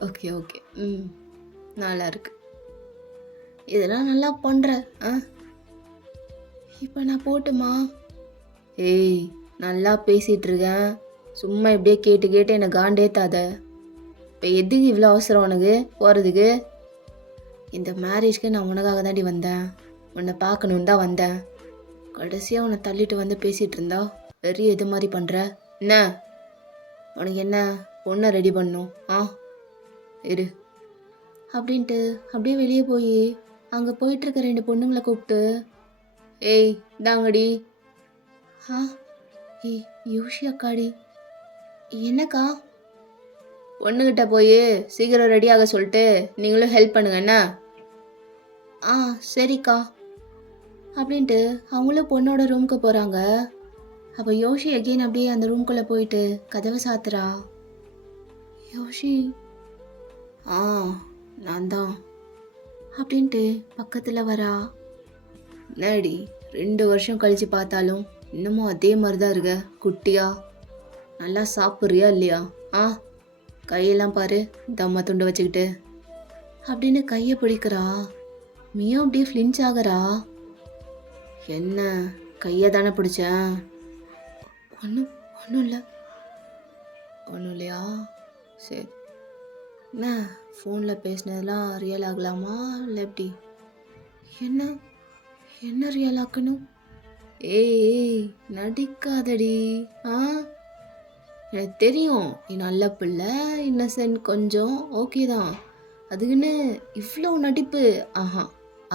Okay okay. நல்லா இருக்கு. இதெல்லாம் நல்லா பண்ற. இப்போ நான் போட்டுமா? ஏய், நல்லா பேசிட்டு இருக்கேன், சும்மா இப்படியே கேட்டு கேட்டு என்னை காண்டேத்தாத. இப்போ எதுக்கு இவ்வளோ அவசரம் உனக்கு போகிறதுக்கு? இந்த மேரேஜ்க்கு நான் உனக்காக தாண்டி வந்தேன், உன்னை பார்க்கணுன்னு தான் வந்தேன். கடைசியாக உன்னை தள்ளிட்டு வந்து பேசிகிட்டு இருந்தா வெறி எது மாதிரி பண்ணுற? என்ன உனக்கு என்ன பொண்ணை ரெடி பண்ணும்? இரு அப்படின்ட்டு அப்படியே வெளியே போய் அங்கே போயிட்டுருக்க 2 பொண்ணுங்களை கூப்பிட்டு, ஏய் தாங்கடி. ஏய் யோஷி அக்காடி. என்னக்கா? பொண்ணுக்கிட்ட போய் சீக்கிரம் ரெடியாக சொல்லிட்டு நீங்களும் ஹெல்ப் பண்ணுங்க என்ன? சரிக்கா அப்படின்ட்டு அவங்களும் பொண்ணோட ரூமுக்கு போகிறாங்க. அப்போ யோஷி அகெயின் அப்படியே அந்த ரூம்குள்ளே போயிட்டு கதவை சாத்துறா. யோஷி. நான் தான் அப்படின்ட்டு பக்கத்தில் வரா. என்னடி 2 வருஷம் கழித்து பார்த்தாலும் இன்னமும் அதே மாதிரி தான் இருக்க குட்டியா? நல்லா சாப்பிட்றியா இல்லையா? கையெல்லாம் பாரு, தம்மா துண்டு வச்சுக்கிட்டு அப்படின்னு கையை பிடிக்கிறா. மியா அப்படியே ஃப்ளின்ச் ஆகிறா. என்ன கையை தானே பிடிச்சேன்? ஒன்றும் இல்லை. ஒன்றும் இல்லையா? சரி. என்ன ஃபோனில் பேசினதெல்லாம் ரியல் ஆகலாமா இல்லை எப்படி? என்ன ரியல் ஆக்கணும்? ஏய் நடிக்காதடி. எனக்கு தெரியும் நீ நல்ல பிள்ளை, இன்னசென்ட், கொஞ்சம் ஓகே தான். அதுக்குன்னு இவ்வளோ நடிப்பு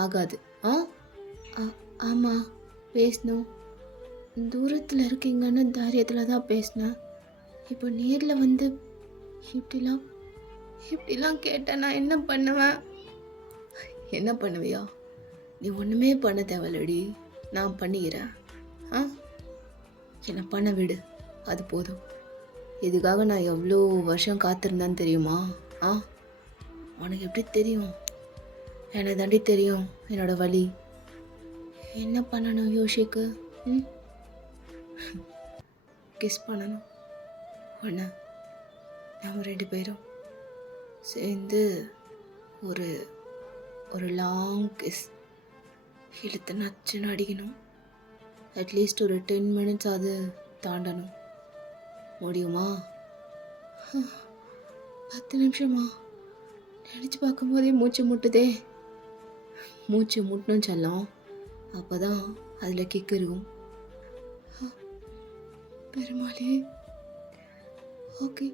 ஆகாது. ஆமாம் பேசணும், தூரத்தில் இருக்கீங்கன்னு தைரியத்தில் தான் பேசினேன். இப்போ நேரில் வந்து இப்படிலாம் கேட்டேன், நான் என்ன பண்ணுவேன்? என்ன பண்ணுவியா? நீ ஒன்றுமே பண்ண தேவையில்லடி, நான் பண்ணிக்கிறேன். என்னை பண்ண விடு, அது போதும். இதுக்காக நான் எவ்வளோ வருஷம் காத்திருந்தேன்னு தெரியுமா? உனக்கு எப்படி தெரியும்? எனக்கு தாண்டி தெரியும் என்னோட வலி. என்ன பண்ணணும் யோசிக்கு? கிஸ் பண்ணணும். ஒன்று நம்ம 2 பேரும் சேர்ந்து ஒரு லாங் கிஸ் இழுத்து நச்சுன்னு அடிக்கணும். அட்லீஸ்ட் ஒரு 10 minutes அது தாண்டணும். முடியுமா? 10 நிமிஷமா? நினச்சி பார்க்கும்போதே மூச்சு முட்டுதே. மூச்சு முட்டணும் செல்லம், அப்போ தான் அதில் கிக் இருக்கும். பெருமாளே. ஓகே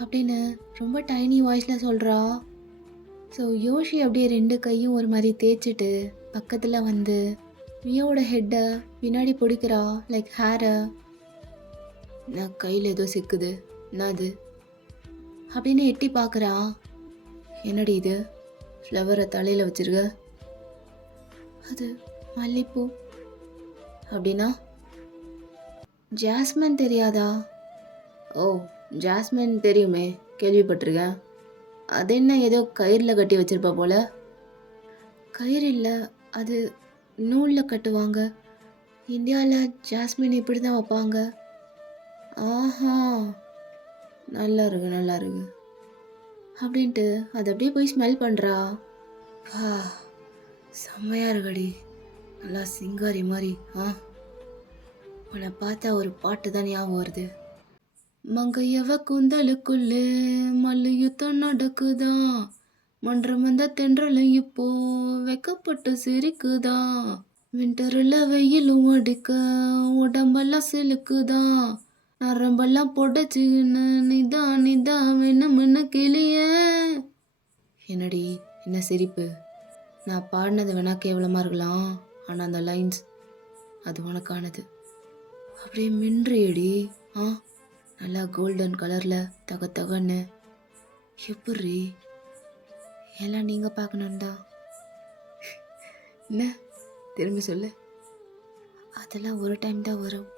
அப்படின்னு ரொம்ப டைனி வாய்ஸில் சொல்கிறா. ஸோ யோஷி அப்படியே 2 கையும் ஒரு மாதிரி தேய்ச்சிட்டு பக்கத்தில் வந்து மியாவோட ஹெட்டை பின்னாடி பிடிக்கிறா, லைக் ஹேரை. நான் கையில் ஏதோ சிக்குது, என்ன அது அப்படின்னு எட்டி பார்க்குறா. என்னடி இது, ஃப்ளவரை தலையில் வச்சிருக்க? அது மல்லிப்பூ. அப்படின்னா ஜாஸ்மின் தெரியாதா? ஓ, ஜாஸ்மின் தெரியுமே, கேள்விப்பட்டிருக்கேன். அது என்ன ஏதோ கயிறில் கட்டி வச்சிருப்பா போல? கயிறு இல்லை, அது நூலில் கட்டுவாங்க. இந்தியாவில் ஜாஸ்மின் இப்படி தான் வைப்பாங்க. ஆஹா! நல்லா இருக்கு, நல்லா இருக்கு. அப்படின்ட்டு அது அப்படியே போய் ஸ்மெல் பண்றா. ஆ! செம்மையா இருக்குடி. நல்லா சிங்காரி மாரி. உன்னை பார்த்தா ஒரு பாட்டு தான் ஞாபகம் வருது. மங்கையவ கூந்தலுக்குள்ளே மல்லு யுத்தம் நடக்குதாம். மன்றம் வந்த தென்றலும் இப்போ வெக்கப்பட்டு சிரிக்குதாம். விண்டர்ல வெயிலும் அடிக்க உடம்பெல்லாம் சிலுக்குதாம். நரம்பெல்லாம் பொடைச்சுன்னு நிதான் நிதான் வேணும்னு கிளிய. என்னடி என்ன சிரிப்பு? நான் பாடினது வேணா கேவலமா இருக்கலாம், ஆனா அந்த லைன்ஸ் அது உனக்கானது. அப்படியே மின்றியடி. நல்லா கோல்டன் கலர்ல தக தகன்னு. எப்படி எல்லாம் நீங்க பார்க்கணும்டா. என்ன திரும்பி சொல்லு. அதெல்லாம் ஒரு டைம் தான் வரும்.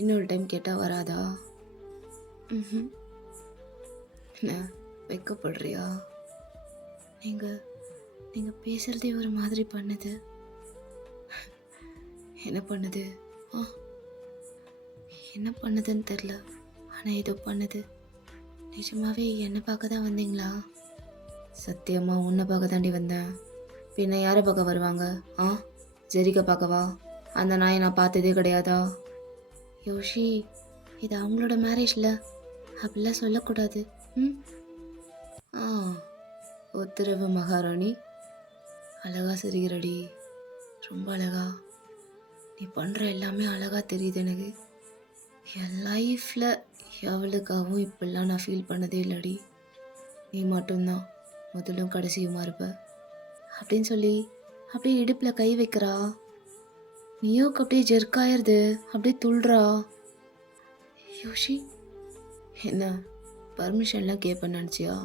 இன்னொரு டைம் கேட்டால் வராதா? என்ன வைக்கப்படுறியா? நீங்கள் பேசுகிறதே ஒரு மாதிரி பண்ணுது. என்ன பண்ணுது? என்ன பண்ணுதுன்னு தெரில, ஆனால் ஏதோ பண்ணுது. நிஜமாவே என்னை பார்க்க தான் வந்தீங்களா? சத்தியமாக உன்னை பார்க்க தாண்டி வந்தேன். பின்ன யாரை பார்க்க வருவாங்க? ஜெரிக்க பார்க்கவா? அந்த நாயை நான் பார்த்ததே கிடையாதா? யோஷி, இது அவங்களோட மேரேஜில் அப்படிலாம் சொல்லக்கூடாது. உத்தரவு மகாராணி. அழகா சிரிக்கிறடி, ரொம்ப அழகா. நீ பண்ணுற எல்லாமே அழகாக தெரியுது எனக்கு. என் லைஃப்பில் எவளுக்காகவும் இப்படிலாம் நான் ஃபீல் பண்ணதே இல்லடி. நீ மட்டும்தான் முதலும் கடைசியுமா இருப்ப அப்படின்னு சொல்லி அப்படியே இடுப்பில் கை வைக்கிறா. நீயோக்கு அப்படியே ஜெர்க்காயிருது, அப்படியே துள்ளுறா. யோஷி, என்ன பர்மிஷன்லாம் கேட்பேன்னு நினச்சியா?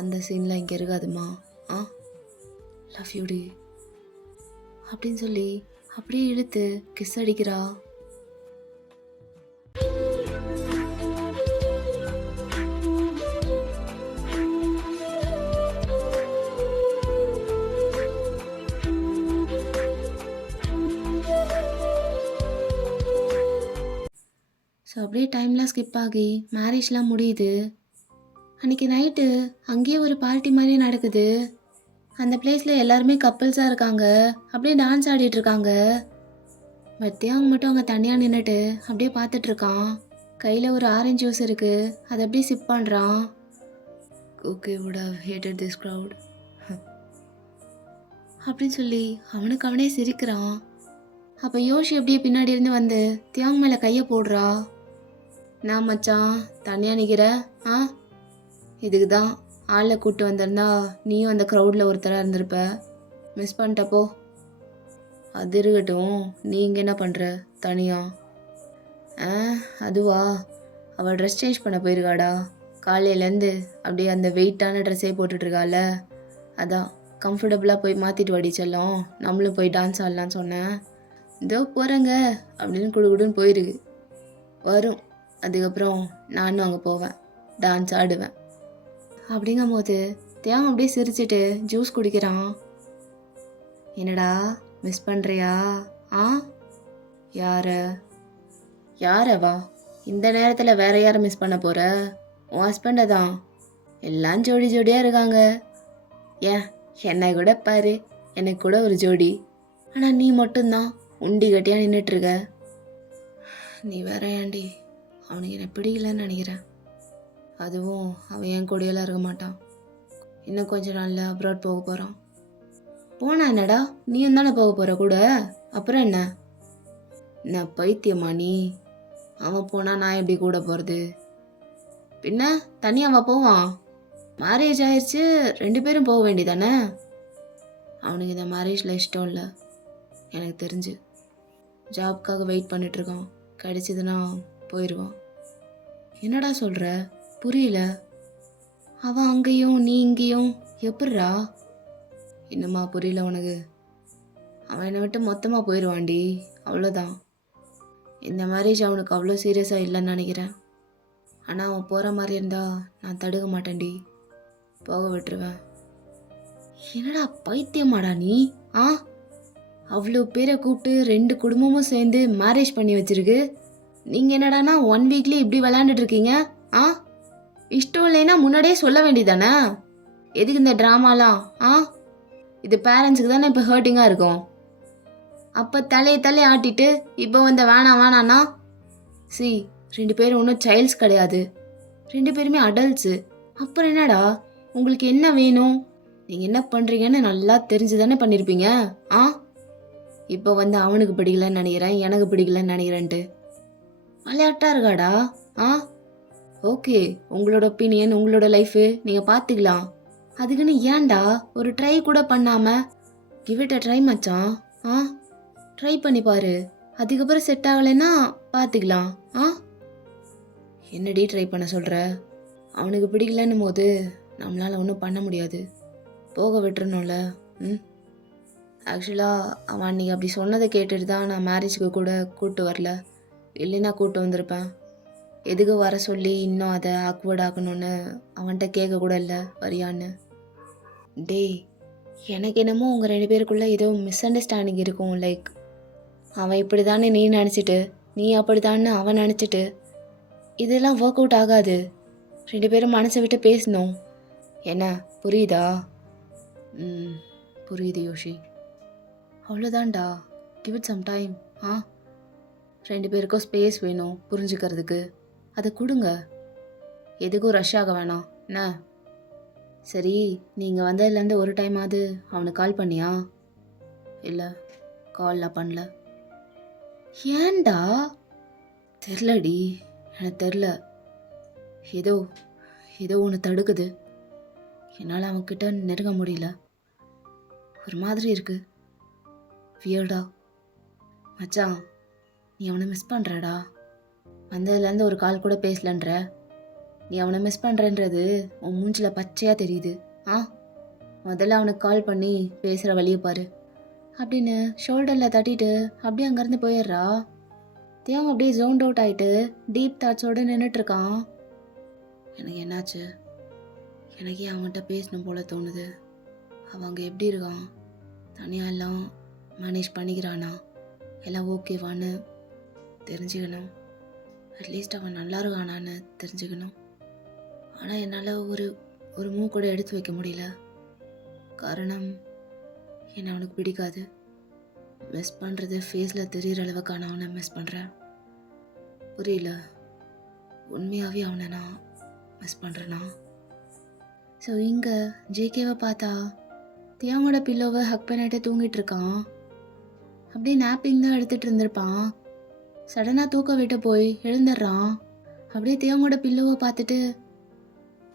அந்த சீன்லாம் இங்கே இருக்காதுமா. லவ் யூடி அப்படின்னு சொல்லி அப்படியே இழுத்து கிஸ் அடிக்கிறா. ஸோ அப்படியே டைம்லாம் ஸ்கிப் ஆகி மேரேஜ்லாம் முடியுது. அன்றைக்கி நைட்டு அங்கேயே ஒரு பார்ட்டி மாதிரி நடக்குது. அந்த பிளேஸில் எல்லாருமே கப்புள்ஸாக இருக்காங்க, அப்படியே டான்ஸ் ஆடிட்டுருக்காங்க. அவங்க மட்டும் அங்கே தனியாக நின்றுட்டு அப்படியே பார்த்துட்ருக்கான். கையில் ஒரு ஆரஞ்சு ஜூஸ் இருக்குது, அதை அப்படியே சிப் பண்ணுறான். Okay would have hated this crowd அப்படின்னு சொல்லி அவனுக்கு அவனே சிரிக்கிறான். அப்போ யோஷி அப்படியே பின்னாடி இருந்து வந்து தியாங் மேலே கையை போடுறா. நான் மச்சான் தனியாக நிற்கிற? இதுக்கு தான் ஆளில் கூப்பிட்டு வந்திருந்தா நீயும் அந்த க்ரௌடில் ஒருத்தராக இருந்திருப்ப. மிஸ் பண்ணிட்டப்போ. அது இருக்கட்டும், நீ இங்கே என்ன பண்ணுற தனியாக? அதுவா, அவள் ட்ரெஸ் சேஞ்ச் பண்ண போயிருக்காடா. காலையிலேருந்து அப்படியே அந்த வெயிட்டான ட்ரெஸ்ஸே போட்டுட்ருக்காள். அதான் கம்ஃபர்டபுளாக போய் மாற்றிட்டு வாடி செல்லம், நம்மளும் போய் டான்ஸ் ஆடலான்னு சொன்னேன். இதோ போகிறேங்க அப்படின்னு குடுக்குடுன்னு போயிருக்கு. வரும், அதுக்கப்புறம் நானும் அங்கே போவேன், டான்ஸ் ஆடுவேன். அப்படிங்கும் போது தியாகம் அப்படியே சிரிச்சிட்டு ஜூஸ் குடிக்கிறான். என்னடா மிஸ் பண்ணுறியா? யாரவா? இந்த நேரத்தில் வேற யாரை மிஸ் பண்ண போகிற? உன் ஹஸ்பண்டை தான். எல்லாம் ஜோடி ஜோடியாக இருக்காங்க. ஏன் என்னை கூட பாரு, எனக்கு கூட ஒரு ஜோடி. ஆனால் நீ மட்டும்தான் உண்டி கட்டியாக நின்றுட்டுருக்க. நீ வேற ஏண்டி, அவனுக்கு என்னை பிடிக்கலன்னு நினைக்கிறேன். அதுவும் அவன் என் கூடையெல்லாம் இருக்க மாட்டான். இன்னும் கொஞ்சம் நாளில் அப்ராட் போக போகிறான். போனா என்னடா, நீயும் தானே போக போகிற கூட, அப்புறம் என்ன? நான் பைத்தியமா நீ? அவன் போனால் நான் எப்படி கூட போகிறது? பின்ன தனியாக போவான். மேரேஜ் ஆயிடுச்சு, 2 பேரும் போக வேண்டியதானே? அவனுக்கு இந்த மேரேஜில் இஷ்டம் இல்லை எனக்கு தெரிஞ்சு. ஜாப்காக வெயிட் பண்ணிகிட்ருக்கான், கிடைச்சிதுன்னா போயிடுவான். என்னடா சொல்கிற? புரியல. அவன் அங்கேயும் நீ இங்கேயும் எப்பட்றா? என்னம்மா புரியல உனக்கு? அவன் என்னை விட்டு மொத்தமாக போயிடுவான்டி, அவ்வளோதான். இந்த மேரேஜ் அவனுக்கு அவ்வளோ சீரியஸாக இல்லைன்னு நினைக்கிறேன். ஆனால் அவன் போகிற மாதிரி இருந்தால் நான் தடுக்க மாட்டேன்டி, போக விட்டுருவேன். என்னடா பைத்தியமாடா நீ? அவ்வளோ பேரை கூப்பிட்டு 2 குடும்பமும் சேர்ந்து மேரேஜ் பண்ணி வச்சிருக்கு. நீங்கள் என்னடானா 1 வீக்லி இப்படி விளையாண்டுட்டு இருக்கீங்க? ஆ, இஷ்டம் இல்லைன்னா முன்னாடியே சொல்ல வேண்டியதானே? எதுக்கு இந்த ட்ராமாலாம்? ஆ, இது பேரண்ட்ஸுக்கு தானே இப்போ ஹர்ட்டிங்காக இருக்கும். அப்போ தலையை ஆட்டிட்டு இப்போ வந்து வேணாம் வேணான்னா சி, 2 பேரும் ஒன்றும் சைல்ட்ஸ் கிடையாது, 2 பேருமே அடல்ட்ஸு. அப்புறம் என்னடா உங்களுக்கு என்ன வேணும்? நீங்கள் என்ன பண்ணுறீங்கன்னு நல்லா தெரிஞ்சு தானே பண்ணியிருப்பீங்க. ஆ, இப்போ வந்து அவனுக்கு பிடிக்கலன்னு நினைக்கிறேன், எனக்கு பிடிக்கலன்னு நினைக்கிறேன்ட்டு விளையாட்டா இருக்காடா. ஆ, ஓகே, உங்களோட ஒப்பீனியன், உங்களோட லைஃபு நீங்கள் பார்த்துக்கலாம். அதுக்குன்னு ஏன்டா ஒரு ட்ரை கூட பண்ணாமல் கிவ் இட் அ ட்ரை மச்சான். ஆ, ட்ரை பண்ணி பாரு, அதுக்கப்புறம் செட் ஆகலைன்னா பார்த்துக்கலாம். ஆ, என்னடி ட்ரை பண்ண சொல்கிற? அவனுக்கு பிடிக்கலன்னும் போது நம்மளால் ஒன்றும் பண்ண முடியாது, போக விட்டுறணும்ல. ம், ஆக்சுவலாக அவன் அன்றைக்கி அப்படி சொன்னதை கேட்டுட்டு தான் நான் மேரேஜுக்கு கூட கூப்பிட்டு வரல, இல்லைன்னா கூப்பிட்டு வந்திருப்பேன். எதுக்கு வர சொல்லி இன்னும் அதை ஆக்வர்ட் ஆக்கணும்னு அவன்கிட்ட கேட்க கூட இல்லை வரியான்னு. டேய், எனக்கு என்னமோ உங்கள் 2 பேருக்குள்ளே ஏதோ மிஸ் அண்டர்ஸ்டாண்டிங் இருக்கும். லைக் அவன் இப்படி தானே நீ நினச்சிட்டு, நீ அப்படி தானே அவன் நினச்சிட்டு, இதெல்லாம் ஒர்க் அவுட் ஆகாது. 2 பேரும் மனசை விட்டு பேசணும். என்ன புரியுதா? ம், புரியுது யோஷி. அவ்வளோதான்டா, கிவ் இட் சம் டைம். ஆ, 2 பேருக்கும் ஸ்பேஸ் வேணும் புரிஞ்சுக்கிறதுக்கு, அதை கொடுங்க. எதுக்கும் ரஷ் ஆக வேணாம் என்ன? சரி, நீங்கள் வந்ததுலேருந்து ஒரு டைமாவது அவனுக்கு கால் பண்ணியா? இல்லை, கால்லாம் பண்ணல. ஏன்டா? தெரிலடி, எனக்கு தெரில, ஏதோ ஏதோ ஒன்று தடுக்குது. என்னால் அவன்கிட்ட நெருங்க முடியல, ஒரு மாதிரி இருக்கு, வியர்டா. மச்சான், நீ அவனை மிஸ் பண்ணுறடா. வந்ததுலேருந்து ஒரு கால் கூட பேசலன்ற. நீ அவனை மிஸ் பண்ணுறன்றது உன் மூஞ்சில் பச்சையாக தெரியுது. ஆ, முதல்ல அவனுக்கு கால் பண்ணி பேசுகிற வழியை பாரு அப்படின்னு ஷோல்டரில் தட்டிட்டு அப்படியே அங்கேருந்து போயிடுறா. தேவங்க அப்படியே ஜோன்ட் அவுட் ஆகிட்டு டீப் தாட்ஸோடு நின்றுட்டுருக்கான். எனக்கு என்னாச்சு? எனக்கே அவன்கிட்ட பேசணும் போல தோணுது. அவங்க எப்படி இருக்கான்? தனியாக எல்லாம் மேனேஜ் பண்ணிக்கிறானா? எல்லாம் ஓகேவான்னு தெரிஞ்சுக்கணும். அட்லீஸ்ட் அவன் நல்லா இருக்கானான்னு தெரிஞ்சுக்கணும். ஆனால் என்னால் ஒரு மூவ் கூட எடுத்து வைக்க முடியல. காரணம், என்னை அவனுக்கு பிடிக்காது. மிஸ் பண்ணுறது ஃபேஸில் தெரிகிற அளவுக்கு நான் அவனை மிஸ் பண்ணுறேன். புரியல, உண்மையாகவே அவனை நான் மிஸ் பண்ணுறேன்னா? ஸோ இங்கே ஜேகேவை பார்த்தா தியாவோட பில்லோவை ஹக் பண்ணிட்டு தூங்கிட்டு இருக்கான். அப்படியே நாப்பிங் தான் எடுத்துகிட்டு இருந்திருப்பான். சடனாக தூக்க விட்டு போய் எழுந்துடுறான். அப்படியே தியாவோட பில்லோவை பார்த்துட்டு,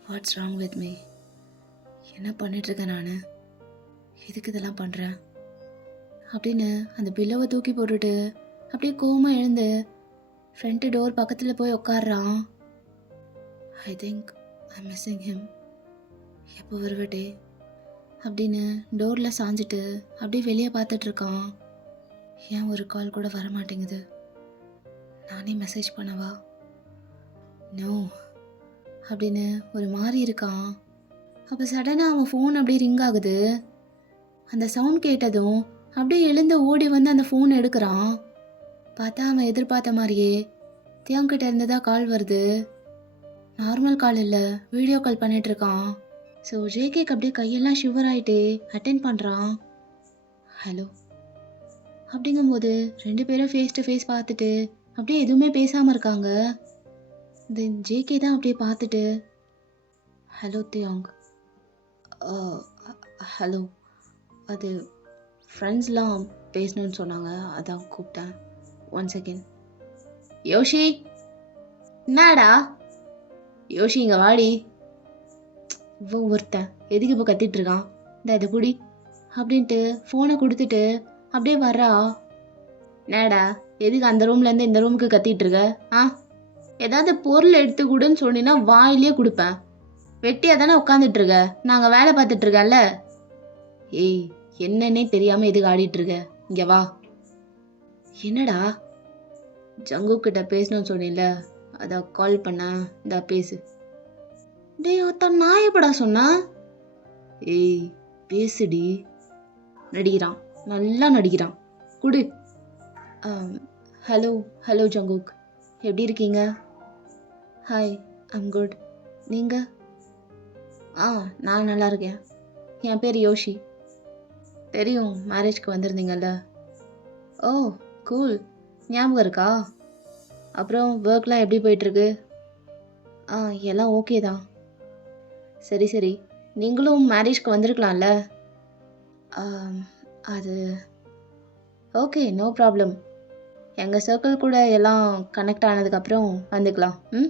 வாட்ஸ் ராங் வித் மீ? என்ன பண்ணிகிட்ருக்கேன் நான்? எதுக்கு இதெல்லாம் பண்ணுறேன் அப்படின்னு அந்த பில்லோவை தூக்கி போட்டுட்டு அப்படியே கோவமாக எழுந்து ஃப்ரண்ட் டோர் பக்கத்தில் போய் உட்காடுறான். I think I missing him. எப்போ வருவட்டே அப்படின்னு டோரில் சாஞ்சிட்டு அப்படியே வெளியே பார்த்துட்ருக்கான். ஏன் ஒரு கால் கூட வர மாட்டேங்குது? நானே மெசேஜ் பண்ணவா? நோ அப்படின்னு ஒரு மாதிரி இருக்கான். அப்போ சடனாக அவன் ஃபோன் அப்படியே ரிங் ஆகுது. அந்த சவுண்ட் கேட்டதும் அப்படியே எழுந்து ஓடி வந்து அந்த ஃபோன் எடுக்கிறான். பார்த்தா அவன் எதிர்பார்த்த மாதிரியே தியாங்கிட்ட இருந்ததா கால் வருது. நார்மல் கால் இல்லை, வீடியோ கால் பண்ணிகிட்ருக்கான். ஸோ ஜேகேக்கு அப்படியே கையெல்லாம் ஷிவர் ஆகிட்டே அட்டென்ட் பண்ணுறான். ஹலோ அப்படிங்கும்போது 2 பேரும் ஃபேஸ் டு ஃபேஸ் பார்த்துட்டு அப்படியே எதுவுமே பேசாமல் இருக்காங்க. தென் ஜேகே தான் அப்படியே பார்த்துட்டு, ஹலோ தியாங். ஹலோ, அது ஃப்ரெண்ட்ஸ்லாம் பேசணுன்னு சொன்னாங்க, அதான் கூப்பிட்டேன். 1 செகண்ட். யோஷி, என்னடா? யோஷி இங்கே வாடி. இவன் ஒருத்தன் எதுக்கு இப்போ கத்திட்டு இருக்கான்? இந்த இதை குடி அப்படின்ட்டு ஃபோனை கொடுத்துட்டு அப்படியே வர்றா. என்னடா, எதுக்கு அந்த ரூம்லேருந்து இந்த ரூமுக்கு கத்திட்டு இருக்க? ஆ, ஏதாவது பொருள் எடுத்து கொடுன்னு சொன்னீங்கன்னா வாயிலே கொடுப்பேன். வெட்டியாக தானே உட்காந்துட்டு இருக்க, நாங்கள் வேலை பார்த்துட்டு இருக்கேன்ல. ஏய், என்னன்னே தெரியாமல் எதுக்கு ஆடிட்டு இருக்க? இங்கே வா. என்னடா? ஜங்குக் கிட்ட பேசணும்னு சொன்னீல, அதான் கால் பண்ண, இந்தா பேசு. டேய் ஒருத்தன், நான் எப்படா சொன்னா? ஏய் பேசுடி. நடிக்கிறான், நல்லா நடிக்கிறான், குடு. ஹலோ ஹலோ ஜங்குக், எப்படி இருக்கீங்க? Hi, I'm good. நீங்க? ஆ, நான் நல்லா இருக்கேன். என் பேர் யோஷி. தெரியும், மேரேஜ்க்கு வந்திருந்தீங்கல்ல. ஓ, கூல். ஞாபகம் இருக்கா? அப்புறம் ஒர்க்லாம் எப்படி போயிட்டுருக்கு? ஆ, எல்லாம் ஓகே தான். சரி சரி, நீங்களும் மேரேஜ்க்கு வந்திருக்கலாம்ல. ஆம், அது ஓகே, நோ ப்ராப்ளம். எங்கள் சர்க்கிள் கூட எல்லாம் கனெக்ட் ஆனதுக்கப்புறம் வந்துக்கலாம். ம்,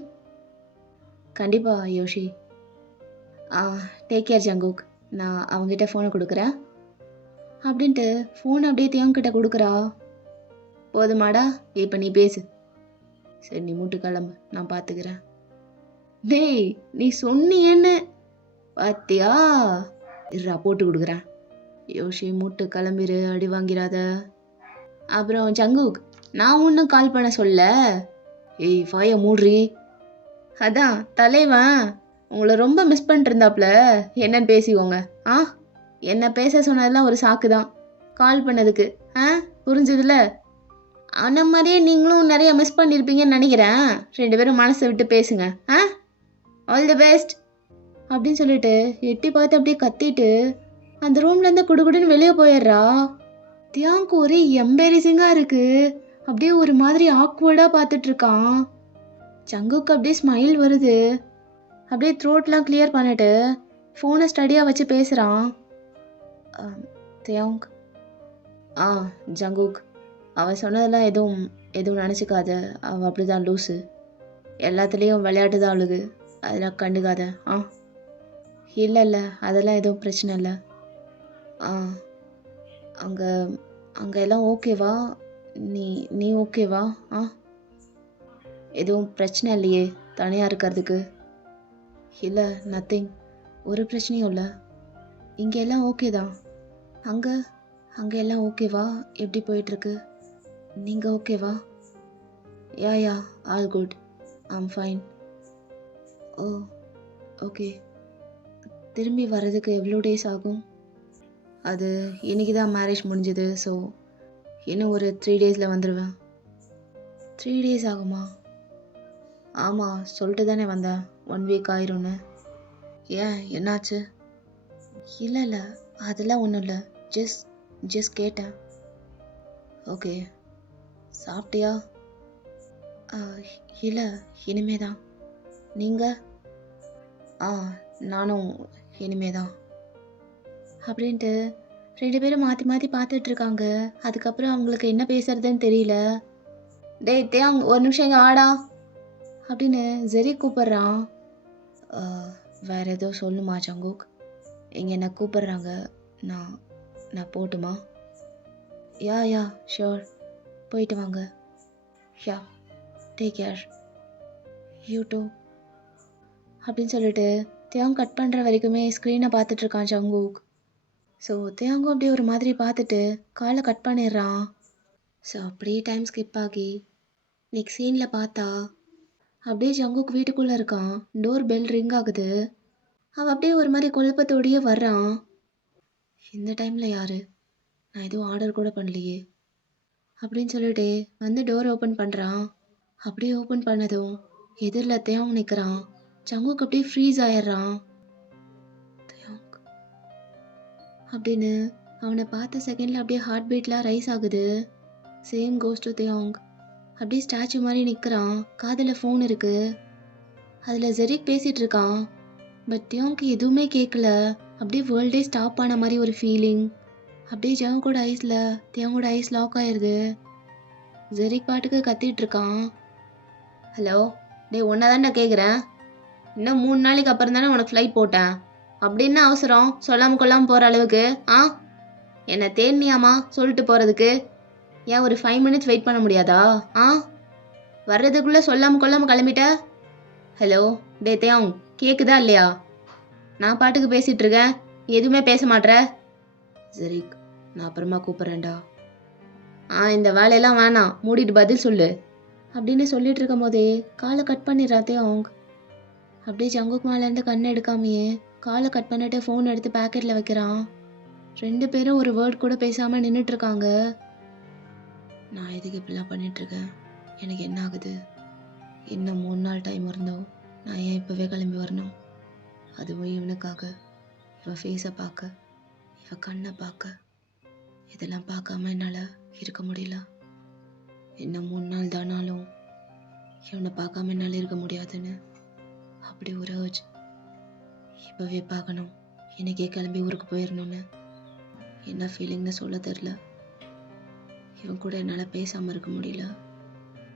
கண்டிப்பா யோஷி. ஆ, டேக் கேர் ஜங்குக். நான் அவங்ககிட்ட ஃபோனை கொடுக்குறேன் அப்படின்ட்டு ஃபோன் அப்படியே தேவங்கிட்ட கொடுக்குறா. போதுமாடா, இப்போ நீ பேசு. சரி, நீ மூட்டு கிளம்பு, நான் பார்த்துக்கிறேன். டேய், நீ சொன்னியேன்னு பாத்தியா? இருடா, போட்டு கொடுக்குறேன். யோஷி, மூட்டு கிளம்பிரு, அடி வாங்கிறாத. அப்புறம் ஜங்குக், நான் ஒன்றும் கால் பண்ண சொல்ல. ஏய், வாய மூடுறி. அதான் தலைவன் உங்களை ரொம்ப மிஸ் பண்ணிட்டு இருந்தாப்புல. என்னன்னு பேசிக்கோங்க. ஆ, என்ன பேச சொன்னதெல்லாம் ஒரு சாக்கு தான் கால் பண்ணதுக்கு. ஆ, புரிஞ்சுதுல? அந்த மாதிரியே நீங்களும் நிறைய மிஸ் பண்ணியிருப்பீங்கன்னு நினைக்கிறேன். 2 பேரும் மனசை விட்டு பேசுங்க. ஆ, ஆல் தி பெஸ்ட் அப்படின்னு சொல்லிட்டு எட்டி பார்த்து அப்படியே கத்திட்டு அந்த ரூம்லேருந்து குடுகுடுன்னு வெளியே போயிடுறா. தியாங்க்கு ஒரே எம்பேரிசிங்காக இருக்கு. அப்படியே ஒரு மாதிரி ஆக்வர்டாக பார்த்துட்டு இருக்கான். ஜங்குக்கு அப்படியே ஸ்மைல் வருது. அப்படியே த்ரோட்லாம் கிளியர் பண்ணிட்டு ஃபோனை ஸ்டடியாக வச்சு பேசுகிறான். தியாங்க். ஆ, ஜங்குக், அவன் சொன்னதெல்லாம் எதுவும் எதுவும் நினச்சிக்காத. அவள் அப்படிதான் லூஸு. எல்லாத்துலேயும் விளையாட்டு தான் அவளுக்கு. அதெல்லாம் கண்டுக்காத. ஆ, இல்லை இல்லை, அதெல்லாம் எதுவும் பிரச்சனை இல்லை. ஆ, அங்கே அங்கே எல்லாம் ஓகேவா? நீ நீ ஓகேவா? ஆ, எதுவும் பிரச்சனை இல்லையே தனியாக இருக்கிறதுக்கு? இல்லை, நத்திங். ஒரு பிரச்சனையும் இல்லை. இங்கே எல்லாம் ஓகே தான். அங்கே அங்கே எல்லாம் ஓகேவா? எப்படி போயிட்டுருக்கு? நீங்கள் ஓகேவா? Yeah yeah, all good. I'm fine. Oh, okay. திரும்பி வர்றதுக்கு எவ்வளோ டேஸ் ஆகும்? அது இன்னைக்கு தான் மேரேஜ் முடிஞ்சுது. ஸோ இன்னும் ஒரு 3 டேஸில் வந்துடுவேன். 3 டேஸ் ஆகுமா? ஆமாம், சொல்லிட்டு தானே வந்தேன் 1 வீக் ஆயிரும்னு. ஏன், என்னாச்சு? இல்லை இல்லை, அதெல்லாம் ஒன்றும் இல்லை. ஜஸ்ட் ஜஸ்ட் கேட்டேன். ஓகே, சாப்பிட்டியா? இல்லை, இனிமே தான். நீங்கள்? ஆ, நானும் இனிமே தான் அப்படின்ட்டு 2 பேரும் மாற்றி மாற்றி பார்த்துட்ருக்காங்க. அதுக்கப்புறம் அவங்களுக்கு என்ன பேசுறதுன்னு தெரியல. டேய் தேங், ஒரு நிமிஷம் இங்கே ஆடா அப்படின்னு ஜெரி கூப்பிட்றான். வேற ஏதோ சொல்லுமா ஜங்குக்? இங்கே என்ன கூப்பிட்றாங்க. நான் நான் போட்டுமா? யா யா, ஷோர், போயிட்டு வாங்க. யா, டேக் கேர். யூ டூ அப்படின்னு சொல்லிட்டு தேங் கட் பண்ணுற வரைக்குமே ஸ்க்ரீனை பார்த்துட்ருக்கான் ஜங்குக். ஸோ தேங்கும் அப்படியே ஒரு மாதிரி பார்த்துட்டு காலை கட் பண்ணிடுறான். ஸோ அப்படியே டைம் ஸ்கிப் ஆகி நெக்ஸ்ட் சீனில் பார்த்தா அப்படியே ஜங்குக் வீட்டுக்குள்ளே இருக்கான். டோர் பெல் ரிங் ஆகுது. அவன் அப்படியே ஒரு மாதிரி குழப்பத்தோடையே வர்றான். இந்த டைமில் யாரு? நான் எதுவும் ஆர்டர் கூட பண்ணலையே அப்படின்னு சொல்லிட்டு வந்து டோர் ஓப்பன் பண்ணுறான். அப்படியே ஓப்பன் பண்ணதும் எதிரில் தேவங் நிற்கிறான். ஜங்குக் அப்படியே ஃப்ரீஸ் ஆயிடுறான். தேவங் அப்படின்னு அவனை பார்த்த செகண்டில் அப்படியே ஹார்ட் பீட்லாம் ரைஸ் ஆகுது. Same goes to Devang. அப்படியே ஸ்டாச்சு மாதிரி நிற்கிறான். காதில் ஃபோன் இருக்கு. அதில் ஜெரிக் பேசிகிட்டு இருக்கான். பட் தியோங்க்கு எதுவுமே கேட்கல. அப்படியே வேர்ல்டே ஸ்டாப் ஆன மாதிரி ஒரு ஃபீலிங். அப்படியே ஜங்கோட ஐஸில் தியோங்கோட ஐஸ் லாக் ஆயிடுது. ஜெரிக் பாட்டுக்கு கத்திட்டு இருக்கான். ஹலோ, டே ஒன்றை தானே கேட்குறேன். இன்னும் 3 நாளைக்கு அப்புறம் தானே உனக்கு ஃப்ளைட் போட்டேன். அப்படி என்ன அவசரம் சொல்லாமல் கொள்ளாமல் போகிற அளவுக்கு? ஆ, என்னை தேடினியாமா சொல்லிட்டு போகிறதுக்கு? ஏன் ஒரு 5 மினிட்ஸ் வெயிட் பண்ண முடியாதா? ஆ, வர்றதுக்குள்ளே சொல்லாமல் கொள்ளாமல் கிளம்பிட்ட. ஹலோ, டே தேவ், கேட்குதா இல்லையா? நான் பாட்டுக்கு பேசிகிட்டு இருக்கேன், எதுவுமே பேச மாட்ற. ஜெரிக், நான் அப்புறமா கூப்பிட்றேன்டா. இந்த வேலையெல்லாம் வேணாம், மூடிட்டு பதில் சொல்லு அப்படின்னு சொல்லிட்டு இருக்கும் போதே காலை கட் பண்ணிடுறா தேவ். அப்படியே ஜங்குக் மேலேருந்து கண் எடுக்காமையே காலை கட் பண்ணிட்டு ஃபோன் எடுத்து பேக்கெட்டில் வைக்கிறான். 2 பேரும் ஒரு வேர்ட் கூட பேசாமல் நின்றுட்டுருக்காங்க. நான் எதுக்கு இப்படிலாம் பண்ணிகிட்ருக்கேன்? எனக்கு என்ன ஆகுது? இன்னும் 3 நாள் டைம் இருந்தோம். நான் ஏன் இப்போவே கிளம்பி வரணும்? அதுவும் இவனுக்காக. இவன் ஃபேஸை பார்க்க, இவன் கண்ணை பார்க்க, இதெல்லாம் பார்க்காம என்னால் இருக்க முடியல. இன்னும் 3 நாள் தானாலும் இவனை பார்க்காம என்னால் இருக்க முடியாதுன்னு அப்படி ஒரு urge. இப்போவே பார்க்கணும், இன்னைக்கே கிளம்பி ஊருக்கு போயிடணும்னு. என்ன ஃபீலிங்னு சொல்ல தெரில. இவன் கூட என்னால் பேசாமல் இருக்க முடியல.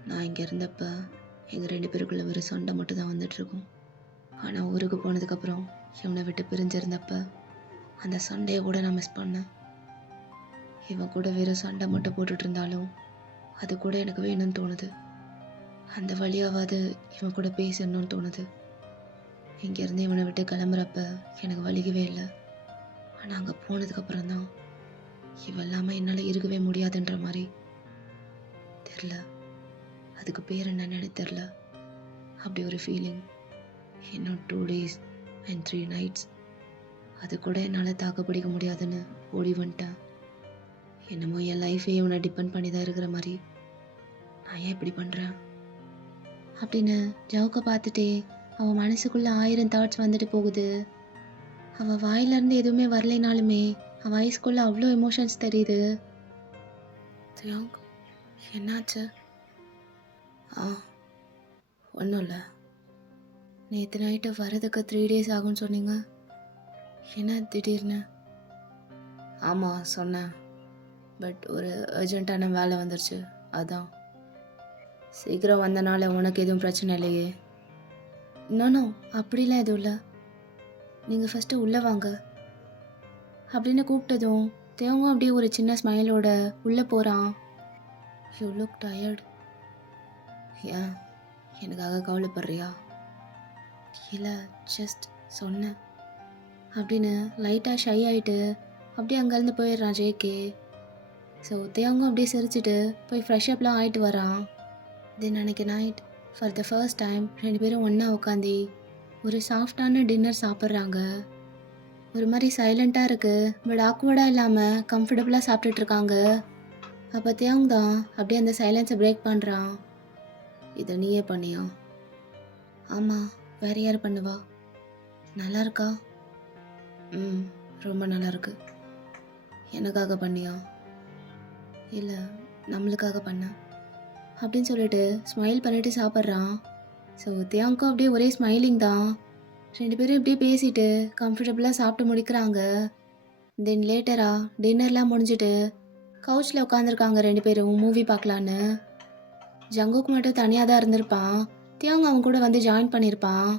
நான் இங்கே இருந்தப்ப எங்கள் 2 பேருக்குள்ள ஒரு சண்டை மட்டும் தான் வந்துட்டுருக்கும். ஆனால் ஊருக்கு போனதுக்கப்புறம் இவனை விட்டு பிரிஞ்சிருந்தப்ப அந்த சண்டையை கூட நான் மிஸ் பண்ணேன். இவன் கூட வெறும் சண்டை மட்டும் போட்டுட்டு இருந்தாலும் அது கூட எனக்கு வேணும்னு தோணுது. அந்த வழியாவது இவன் கூட பேசணும்னு தோணுது. இங்கேருந்து இவனை விட்டு கிளம்புறப்ப எனக்கு வலிக்கவே இல்லை. ஆனால் அங்கே போனதுக்கப்புறம் தான் இவன் இல்லாமல் என்னால் இருக்கவே முடியாதுன்ற மாதிரி தெரில. அதுக்கு பேர் என்னன்னு தெரில. அப்படி ஒரு ஃபீலிங். இன்னும் 2 days and 3 nights. அது கூட என்னால் தாக்கு பிடிக்க முடியாதுன்னு ஓடி வந்துட்டேன். என்னமோ என் லைஃபே இவனை டிபெண்ட் பண்ணி தான் இருக்கிற மாதிரி. நான் ஏன் இப்படி பண்ணுறேன் அப்படின்னு ஜவுக்க பார்த்துட்டே அவன் மனசுக்குள்ளே 1000 தாட்ஸ் வந்துட்டு போகுது. அவள் வாயிலேருந்து எதுவுமே வரலைனாலுமே அவள் ஐஸ்குள்ளே அவ்வளோ எமோஷன்ஸ் தெரியுது. என்னாச்சு? ஒன்றும் இல்லை. நேற்று நைட்டு வரதுக்கு 3 days ஆகும்னு சொன்னீங்க. என்ன திடீர்னு? ஆமாம் சொன்னேன். பட் ஒரு அர்ஜென்ட்டான வேலை வந்துருச்சு, அதான். சீக்கிரம் வந்தனால உனக்கு எதுவும் பிரச்சனை இல்லையே? இன்னொன்னும் அப்படிலாம் எதுவும் இல்லை. நீங்கள் ஃபஸ்ட்டு உள்ளே வாங்க அப்படின்னு கூப்பிட்டதும் தேவங்க அப்படியே ஒரு சின்ன ஸ்மைலோட உள்ளே போகிறான். You look tired. ஏன் எனக்காக கவலைப்படுறியா? இல்லை, ஜஸ்ட் சொன்னேன் அப்படின்னு லைட்டாக ஷை ஆகிட்டு அப்படியே அங்கேருந்து போயிடுறான் ஜேகே. ஸோ தேவங்க அப்படியே சிரிச்சிட்டு போய் ஃப்ரெஷ்அப்லாம் ஆகிட்டு வரான். தென் அன்னைக்கு night for the first time 2 பேரும் ஒன்றா உட்காந்து ஒரு சாஃப்டான டின்னர் சாப்பிட்றாங்க. ஒரு மாதிரி சைலண்ட்டாக இருக்குது, பட் ஆக்வர்டாக இல்லாமல் கம்ஃபர்டபுளாக சாப்பிட்டுட்ருக்காங்க. அப்போ தேவங்க தான் அப்படியே அந்த சைலன்ஸை பிரேக் பண்ணுறான். இதை நீயே பண்ணியா? ஆமாம், வேற யார் பண்ணுவா? நல்லா இருக்கா? ரொம்ப நல்லா இருக்கு. எனக்காக பண்ணியா? இல்லை, நம்மளுக்காக பண்ண அப்படின்னு சொல்லிட்டு ஸ்மைல் பண்ணிட்டு சாப்பிட்றான். ஸோ தேவங்கும் அப்படியே ஒரே ஸ்மைலிங் தான். 2 பேரும் இப்படியே பேசிட்டு கம்ஃபர்டபுளாக சாப்பிட்டு முடிக்கிறாங்க. தென் லேட்டராக டின்னர்லாம் முடிஞ்சிட்டு கவுச்சில் உட்காந்துருக்காங்க 2 பேரும் மூவி பார்க்கலான்னு. ஜங்குக்கு மட்டும் தனியாக தான் இருந்திருப்பான். தேவங்க அவன் கூட வந்து ஜாயின் பண்ணியிருப்பான்.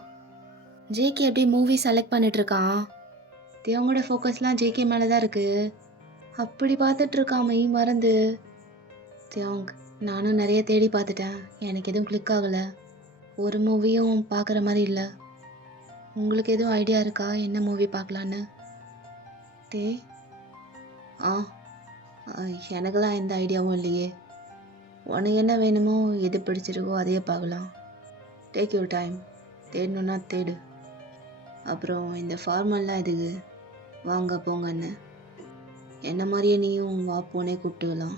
ஜேகே அப்படியே மூவி செலக்ட் பண்ணிட்டுருக்கான். தேவங்களோட ஃபோக்கஸ்லாம் ஜேகே மேலே தான் இருக்குது. அப்படி பார்த்துட்ருக்கான் மெய் மறந்து. தேவங், நானும் நிறைய தேடி பார்த்துட்டேன், எனக்கு எதுவும் கிளிக் ஆகலை. ஒரு மூவியும் பார்க்குற மாதிரி இல்லை. உங்களுக்கு எதுவும் ஐடியா இருக்கா என்ன மூவி பார்க்கலான்னு? எனக்கெல்லாம் எந்த ஐடியாவும் இல்லையே. உனக்கு என்ன வேணுமோ, எது பிடிச்சிருக்கோ அதையே பார்க்கலாம். டேக் யூர் டைம், தேடணுன்னா தேடு. அப்புறம் இந்த ஃபார்மல்லாம் எதுக்கு? வாங்க போங்கன்னு என்ன மாதிரியே நீயும் வா போனே கூப்பிட்டுக்கலாம்,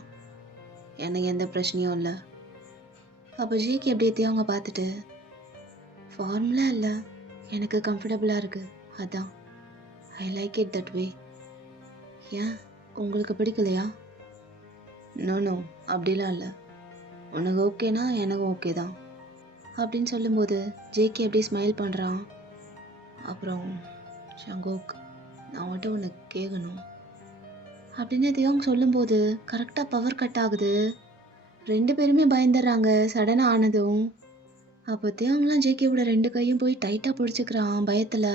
எனக்கு எந்த பிரச்சனையும் இல்லை. அப்போ ஜிகே அப்படியே தேவங்க பார்த்துட்டு, ஃபார்முலா இல்லை, எனக்கு கம்ஃபர்டபுளாக இருக்குது, அதான். I like it that way. ஏன் உங்களுக்கு பிடிக்கலையா? நோ அப்படிலாம் இல்லை, உனக்கு ஓகேனா எனக்கும் ஓகே தான் அப்படின்னு சொல்லும்போது ஜேகே அப்படியே ஸ்மைல் பண்ணுறான். அப்புறம் ஜங்கோக், நான் அவன்கிட்ட உனக்கு கேட்கணும் அப்படின்னு தேவங்க சொல்லும்போது கரெக்டாக பவர் கட் ஆகுது. 2 பேருமே பயந்துடுறாங்க சடனாக ஆனதும். அப்போ தேவங்களாம் ஜேகேவோட 2 கையும் போய் டைட்டாக பிடிச்சிக்கிறான் பயத்தில்.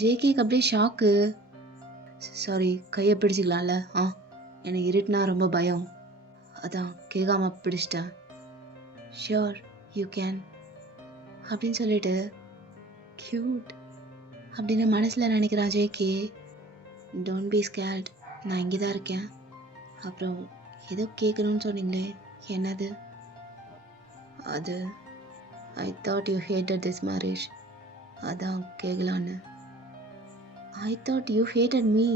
ஜேகேக்கு அப்படியே ஷாக்கு. சாரி, கையை பிடிச்சிக்கலாம்ல? எனக்கு இருட்டுனா ரொம்ப பயம், அதான் கேட்காம பிடிச்சிட்டேன். ஷியோர் யூ கேன் அப்படின்னு சொல்லிட்டு க்யூட் அப்படின்னு மனசில் நினைக்கிறான் ஜேகே. டோன்ட் பி ஸ்கேர்ட், நான் இங்கே தான் இருக்கேன். அப்புறம் ஏதோ கேட்கணும்னு சொன்னீங்களே, என்னது? அது I thought you hated this marriage, அதான் கேட்கலான்னு. I thought you hated me.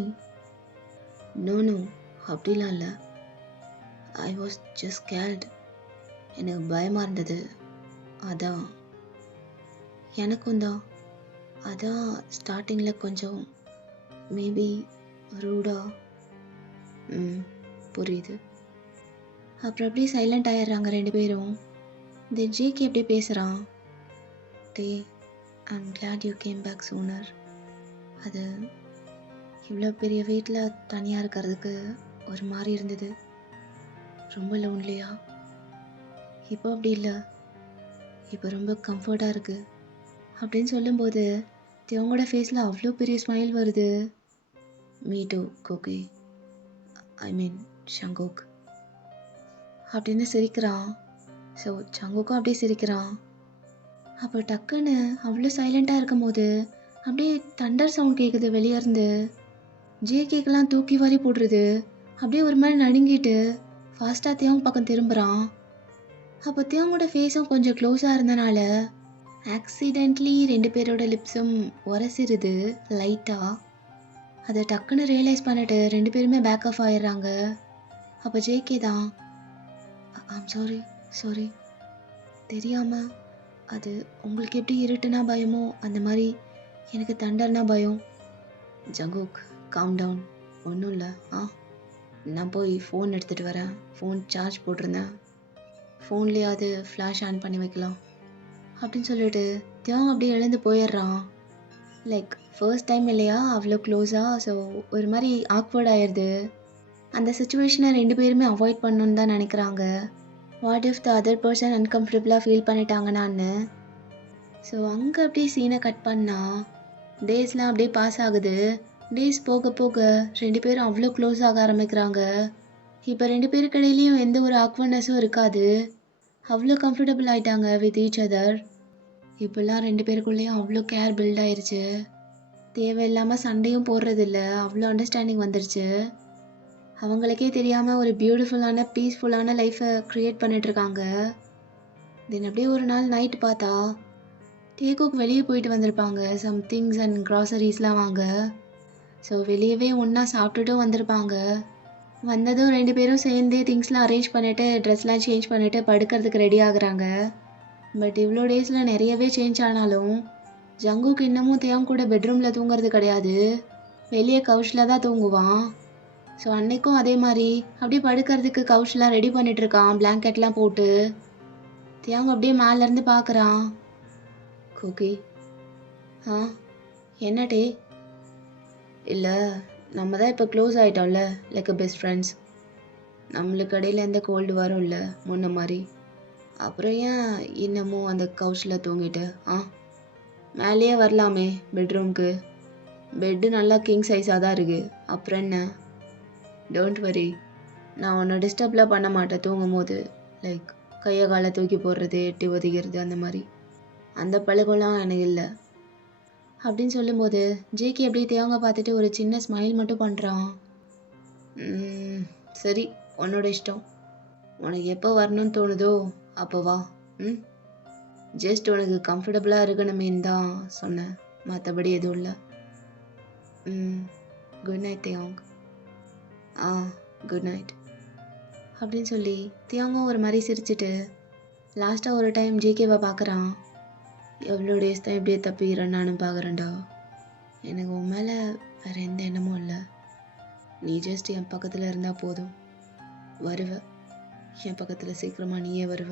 No அப்படிலாம் இல்லை, ஐ வாஸ் ஜஸ்ட் ஸ்கேர்ட், எனக்கு பயமாக இருந்தது, அதான் எனக்கும் தான். அதான் ஸ்டார்டிங்கில் கொஞ்சம் மேபி ரூடா. ம் புரியுது. அப்புறம் அப்படியே சைலண்ட் ஆயிடுறாங்க ரெண்டு பேரும். தென் ஜேகே அப்படியே பேசுகிறான். டே I'm glad you came back sooner. அது இவ்வளோ பெரிய வீட்டில் தனியாக இருக்கிறதுக்கு ஒரு மாதிரி இருந்தது, ரொம்ப லோன்லியா. இப்போ அப்படி இல்லை, இப்போ ரொம்ப கம்ஃபர்ட்டாக இருக்குது அப்படின்னு சொல்லும்போது தியோங்கோட ஃபேஸில் அவ்வளோ பெரிய ஸ்மைல் வருது. மீ டூ கோகி, ஐ மீன் ஷங்கோக் அப்படின்னு சிரிக்கிறான். ஸோ சங்குக்கும் அப்படியே சிரிக்கிறான். அப்போ டக்குன்னு அவ்வளோ சைலண்ட்டாக இருக்கும்போது அப்படியே தண்டர் சவுண்ட் கேட்குது வெளியே இருந்து. ஜேகேக்கெல்லாம் தூக்கி வாரி போடுறது. அப்படியே ஒரு மாதிரி நடுங்கிட்டு ஃபாஸ்ட்டாக தியாங் பக்கம் திரும்புகிறான். அப்போ தியாங்கோட ஃபேஸும் கொஞ்சம் க்ளோஸாக இருந்தனால ஆக்சிடென்ட்லி ரெண்டு பேரோட லிப்ஸும் உரசிடுது லைட்டாக. அதை டக்குன்னு ரியலைஸ் பண்ணிட்டு ரெண்டு பேருமே பேக் ஆஃப் ஆயிடுறாங்க. அப்போ ஜேகே தான், ஐம் சாரி தெரியாமல். அது உங்களுக்கு எப்படி இருட்டுனா பயமோ அந்த மாதிரி எனக்கு தண்டர்னா பயம். ஜங்குக் காம் டவுன், ஒன்றும் இல்லை. நான் போய் ஃபோன் எடுத்துகிட்டு வரேன். ஃபோன் சார்ஜ் போட்டிருந்தேன், ஃபோன்லேயே அது ஃப்ளாஷ் ஆன் பண்ணி வைக்கலாம் அப்படின்னு சொல்லிட்டு தியாங் அப்படியே எழுந்து போயிடுறான். லைக் ஃபர்ஸ்ட் டைம் இல்லையா அவ்வளோ க்ளோஸாக. ஸோ ஒரு மாதிரி ஆக்வர்ட் ஆயிடுது. அந்த சுச்சுவேஷனை ரெண்டு பேருமே அவாய்ட் பண்ணணுன்னு தான் நினைக்கிறாங்க. What if the other person அன்கம்ஃபர்டபுளாக ஃபீல் பண்ணிட்டாங்கன்னான்னு. ஸோ அங்கே அப்படியே சீனை கட் பண்ணால் டேஸ்லாம் அப்படியே பாஸ் ஆகுது. டேஸ் போக போக ரெண்டு பேரும் அவ்வளோ க்ளோஸ் ஆக ஆரம்பிக்கிறாங்க. இப்போ ரெண்டு பேருக்கு இடையிலையும் எந்த ஒரு ஆக்வர்ட்னஸும் இருக்காது. அவ்வளோ கம்ஃபர்டபுள் ஆகிட்டாங்க வித் ஈச் அதர். இப்போல்லாம் ரெண்டு பேருக்குள்ளேயும் அவ்வளோ கேர் பில்ட் ஆயிடுச்சு. தேவையில்லாமல் சண்டையும் போடுறதில்ல, அவ்வளோ அண்டர்ஸ்டாண்டிங் வந்துருச்சு. அவங்களுக்கே தெரியாமல் ஒரு பியூட்டிஃபுல்லான பீஸ்ஃபுல்லான லைஃப்பை க்ரியேட் பண்ணிகிட்ருக்காங்க. தென் அப்படியே ஒரு நாள் நைட்டு பார்த்தா டேகோக்கு வெளியே போயிட்டு வந்திருப்பாங்க. சம் திங்ஸ் அண்ட் க்ராசரிஸ்லாம் வாங்க. ஸோ வெளியவே ஒன்றா சாப்பிட்டுட்டும் வந்திருப்பாங்க. வந்ததும் ரெண்டு பேரும் சேர்ந்தே திங்ஸ்லாம் அரேஞ்ச் பண்ணிவிட்டு ட்ரெஸ்லாம் சேஞ்ச் பண்ணிவிட்டு படுக்கிறதுக்கு ரெடி ஆகுறாங்க. பட் இவ்வளோ டேஸில் நிறையவே சேஞ்ச் ஆனாலும் ஜங்குக்கு இன்னமும் தியாங் கூட பெட்ரூமில் தூங்குறது கிடையாது, வெளியே கவுச்சில் தான் தூங்குவான். ஸோ அன்னைக்கும் அதே மாதிரி அப்படியே படுக்கிறதுக்கு கவுச்லாம் ரெடி பண்ணிகிட்ருக்கான், பிளாங்கெட்லாம் போட்டு. தியாங் அப்படியே மேலேருந்து பார்க்குறான். கோகி, என்ன டே? இல்லை, நம்ம தான் இப்போ க்ளோஸ் ஆகிட்டோம்ல, லைக் அ பெஸ்ட் ஃப்ரெண்ட்ஸ். நம்மளுக்கு இடையில எந்த கோல்டு வரும் இல்லை முன்ன மாதிரி. அப்புறம் ஏன் இன்னமும் அந்த கவுச்சில் தூங்கிட்டு? மேலேயே வரலாமே பெட்ரூம்க்கு. பெட்டு நல்லா கிங் சைஸாக தான் இருக்குது. அப்புறம் என்ன? டோன்ட் வரி, நான் உன்னை டிஸ்டர்ப்லாம் பண்ண மாட்டேன் தூங்கும் போது. லைக் கையை காலை தூக்கி போடுறது, எட்டி ஒதிக்கிறது, அந்த மாதிரி அந்த பழக்கம்லாம் எனக்கு இல்லை அப்படின்னு சொல்லும்போது ஜேகே அப்படியே தேவங்க பார்த்துட்டு ஒரு சின்ன ஸ்மைல் மட்டும் பண்ணுறான். சரி, உன்னோட இஷ்டம். உனக்கு எப்போ வரணும்னு தோணுதோ அப்போ வா. ஜஸ்ட் உனக்கு கம்ஃபர்டபுளாக இருக்கணுமேன்னு தான் சொன்னேன், மற்றபடி எதுவும் இல்லை. Good night Thiyang. Good night அப்படின்னு சொல்லி தியாங்கும் ஒரு மாதிரி சிரிச்சிட்டு லாஸ்ட்டாக ஒரு டைம் ஜேகேவை பார்க்குறான். எவ்வளோ டேஸ் தான் இப்படியே தப்பிக்கிறேன் நானும் பார்க்குறேன்டா. எனக்கு உன் மேலே வேறு எந்த எண்ணமும் இல்லை. நீ ஜஸ்ட் என் பக்கத்தில் இருந்தால் போதும். வருவ என் பக்கத்தில், சீக்கிரமாக நீயே வருவ.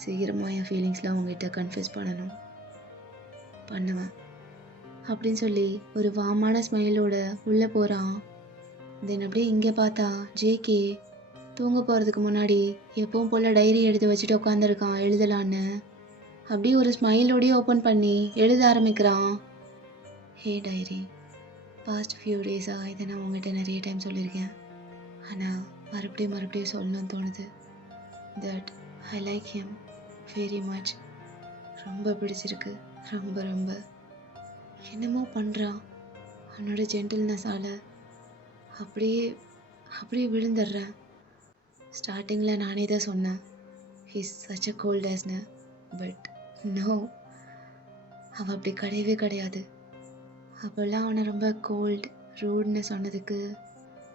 சீக்கிரமாக என் ஃபீலிங்ஸ்லாம் உங்ககிட்ட கன்ஃபெஸ் பண்ணுவேன் அப்படின்னு சொல்லி ஒரு வாமான ஸ்மைலோட உள்ளே போகிறான். தென் அப்படியே இங்கே பார்த்தா ஜேகே தூங்க போகிறதுக்கு முன்னாடி எப்பவும் போல் டைரி எடுத்து வச்சுட்டு உட்காந்துருக்கான் எழுதலான்னு. அப்படியே ஒரு ஸ்மைலோடையே ஓப்பன் பண்ணி எழுத ஆரம்பிக்கிறான். ஹே டைரி, பாஸ்ட் ஃபியூ டேஸாக இதை நான் உங்கள்கிட்ட நிறைய டைம் சொல்லியிருக்கேன். ஆனால் மறுபடியும் சொல்லணும்னு தோணுது. That I like him very much. ரொம்ப பிடிச்சிருக்கு, ரொம்ப ரொம்ப. என்னமோ பண்ணுறான், அவனோட ஜென்டில்னஸால் அப்படியே விழுந்துடுறேன். ஸ்டார்டிங்கில் நானே தான் சொன்னேன் ஹீஸ் சச் அ கோல்டஸ்னு. பட் நோ, அவன் அப்படி கிடையவே கிடையாது. அப்போல்லாம் அவனை ரொம்ப கோல்டு ரூட்னு சொன்னதுக்கு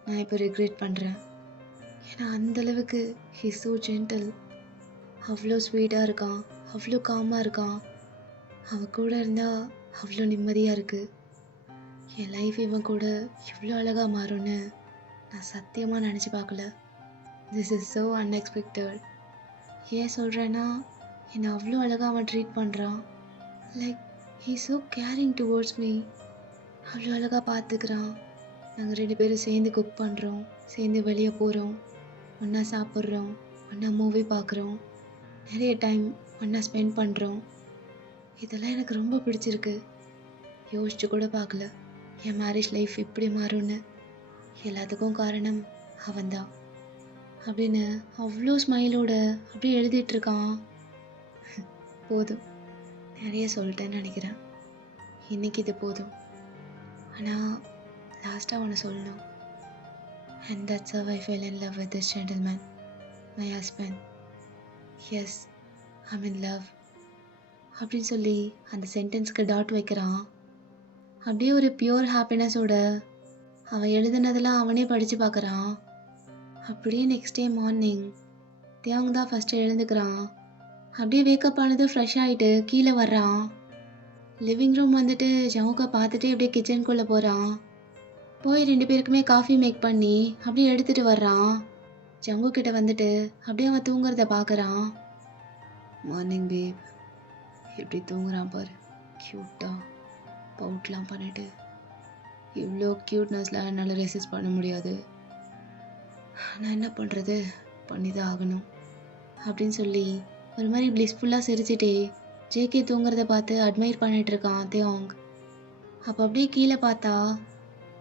நான் இப்போ ரிக்ரெட் பண்ணுறேன். ஏன்னா அந்தளவுக்கு ஹீஸ் ஸோ ஜென்டில். அவ்வளோ ஸ்வீட்டாக இருக்கான், அவ்வளோ காமாக இருக்கான். அவன் கூட இருந்தால் அவ்வளோ நிம்மதியாக இருக்குது. என் லைஃப் இவன் கூட இவ்வளோ அழகாக மாறும்னு நான் சத்தியமாக நினச்சி பார்க்கல. This is so unexpected. ஏன் சொல்கிறேன்னா, என்னை அவ்வளோ அழகாக அவன் ட்ரீட் பண்ணுறான். Like he so caring towards me. அவ்வளோ அழகாக பார்த்துக்கிறான். நாங்கள் 2 பேரும் சேர்ந்து குக் பண்ணுறோம், சேர்ந்து வெளியே போகிறோம், ஒன்றா சாப்பிட்றோம், ஒன்றா மூவி பார்க்குறோம், நிறைய டைம் ஒன்றா ஸ்பெண்ட் பண்ணுறோம். இதெல்லாம் எனக்கு ரொம்ப பிடிச்சிருக்கு. யோசிச்சு கூட பார்க்கல என் மேரேஜ் லைஃப் இப்படி மாறும்னு. எல்லாத்துக்கும் காரணம் அவன்தான் அப்படின்னு அவ்வளோ ஸ்மைலோட அப்படியே எழுதிட்டுருக்கான். போதும், நிறைய சொல்லிட்டேன்னு நினைக்கிறேன். இன்னைக்கு இது போதும். ஆனால் லாஸ்ட்டாக அவனை சொல்லணும். And that's how I fell in love with this gentleman, my husband. Yes, I'm in love அப்படின்னு சொல்லி அந்த சென்டென்ஸ்க்கு டாட் வைக்கிறான். அப்படியே ஒரு பியூர் ஹாப்பினஸோட அவன் எழுதுனதெல்லாம் அவனே படித்து பார்க்குறான். அப்படியே நெக்ஸ்ட் டே மார்னிங் தியாங் தான் ஃபஸ்ட்டு எழுந்துக்கிறான். அப்படியே வேக்கப் ஆனது ஃப்ரெஷ் ஆகிட்டு கீழே வர்றான். லிவிங் ரூம் வந்துட்டு ஜவுக்கை பார்த்துட்டு அப்படியே கிச்சனுக்குள்ளே போகிறான். போய் 2 பேருக்குமே காஃபி மேக் பண்ணி அப்படியே எடுத்துகிட்டு வர்றான். ஜங்கு கிட்ட வந்துட்டு அப்படியே அவன் தூங்குறத பார்க்குறான். மார்னிங் பேப், எப்படி தூங்குறான் பாரு, க்யூட்டாக பவுட்லாம் பண்ணிட்டு. இவ்வளோ க்யூட்னஸ்லாம் என்னால் ரெசிஸ்ட் பண்ண முடியாது. நான் என்ன பண்ணுறது, பண்ணி தான் ஆகணும் அப்படின்னு சொல்லி ஒரு மாதிரி ப்ளிஸ்ஃபுல்லாக சிரிச்சிட்டே ஜேகே தூங்குறத பார்த்து அட்மையர் பண்ணிட்டு இருக்கான் தியாங். அப்போ அப்படியே கீழே பார்த்தா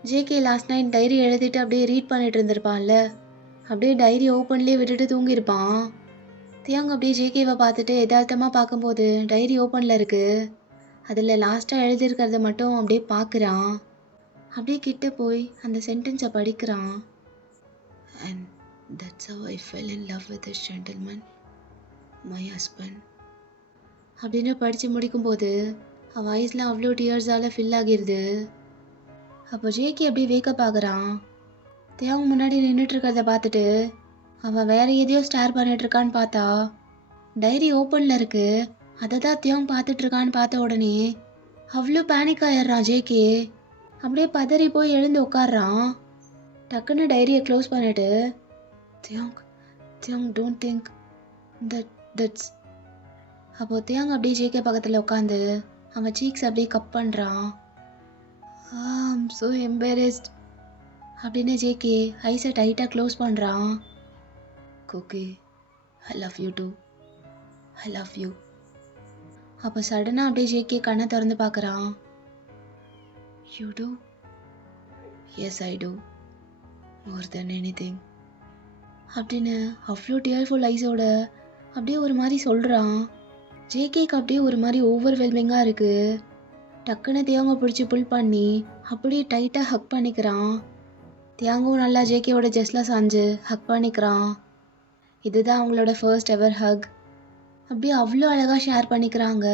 ஜேகே லாஸ்ட் நைட் டைரி எழுதிட்டு அப்படியே ரீட் பண்ணிட்டு இருந்திருப்பான்ல, அப்படியே டைரி ஓப்பன்லேயே விட்டுட்டு தூங்கியிருப்பான். தியாங் அப்படியே ஜேகேவை பார்த்துட்டு யதார்த்தமாக பார்க்கும்போது டைரி ஓப்பனில் இருக்குது. அதில் லாஸ்ட்டாக எழுதியிருக்கிறத மட்டும் அப்படியே பார்க்குறான். அப்படியே கிட்ட போய் அந்த சென்டென்ஸை படிக்கிறான். And that's how I fell in love with this gentleman, my husband அப்படின்னு படித்து முடிக்கும்போது அவன் வாய்ஸில் அவ்வளோ டியர்ஸால் ஃபில் ஆகிருது. அப்போ ஜேகே அப்படியே வேக்கப் ஆகுறான். தியாங் முன்னாடி நின்றுட்டு இருக்கிறத பார்த்துட்டு அவன் வேற எதையோ ஸ்டார் பண்ணிட்டு இருக்கான்னு பார்த்தா டைரி ஓப்பனில் இருக்கு. அதை தான் தியாங் பார்த்துட்டு இருக்கான்னு பார்த்த உடனே அவ்வளோ பேனிக் ஆயிடுறான் ஜேகே. அப்படியே பதறி போய் எழுந்து உட்காடுறான். டக்குன்னு டைரியை க்ளோஸ் பண்ணிட்டு தியாங் டோன்ட் திங்க் தட்ஸ். அப்போது தியாங் அப்படியே ஜேகே பக்கத்தில் உட்காந்து அவன் சீக்ஸ் அப்படியே கப் பண்ணுறான். ஐம் ஸோ எம்பரஸ்ட் அப்படின்னு ஜேகே ஐஸை டைட்டாக க்ளோஸ் பண்ணுறான். கோகே, I love you too, I love you. அப்போ சடனாக அப்படியே ஜேகே கண்ணை திறந்து பார்க்குறான். You too? Yes I do, more than anything அப்படின்னு அவ்வளோ டியர்ஃபுல் ஐஸோட அப்படியே ஒரு மாதிரி சொல்கிறான். ஜேகேக்கு அப்படியே ஒரு மாதிரி ஓவர்வெல்மிங்காக இருக்குது. டக்குன்னு தியாங்க பிடிச்சி புல் பண்ணி அப்படியே டைட்டாக ஹக் பண்ணிக்கிறான். தியாங்கும் நல்லா ஜேகேவோட ஜஸ்டில் சாஞ்சு ஹக் பண்ணிக்கிறான். இதுதான் அவங்களோட ஃபர்ஸ்ட் எவர் ஹக். அப்படியே அவ்வளோ அழகாக ஷேர் பண்ணிக்கிறாங்க.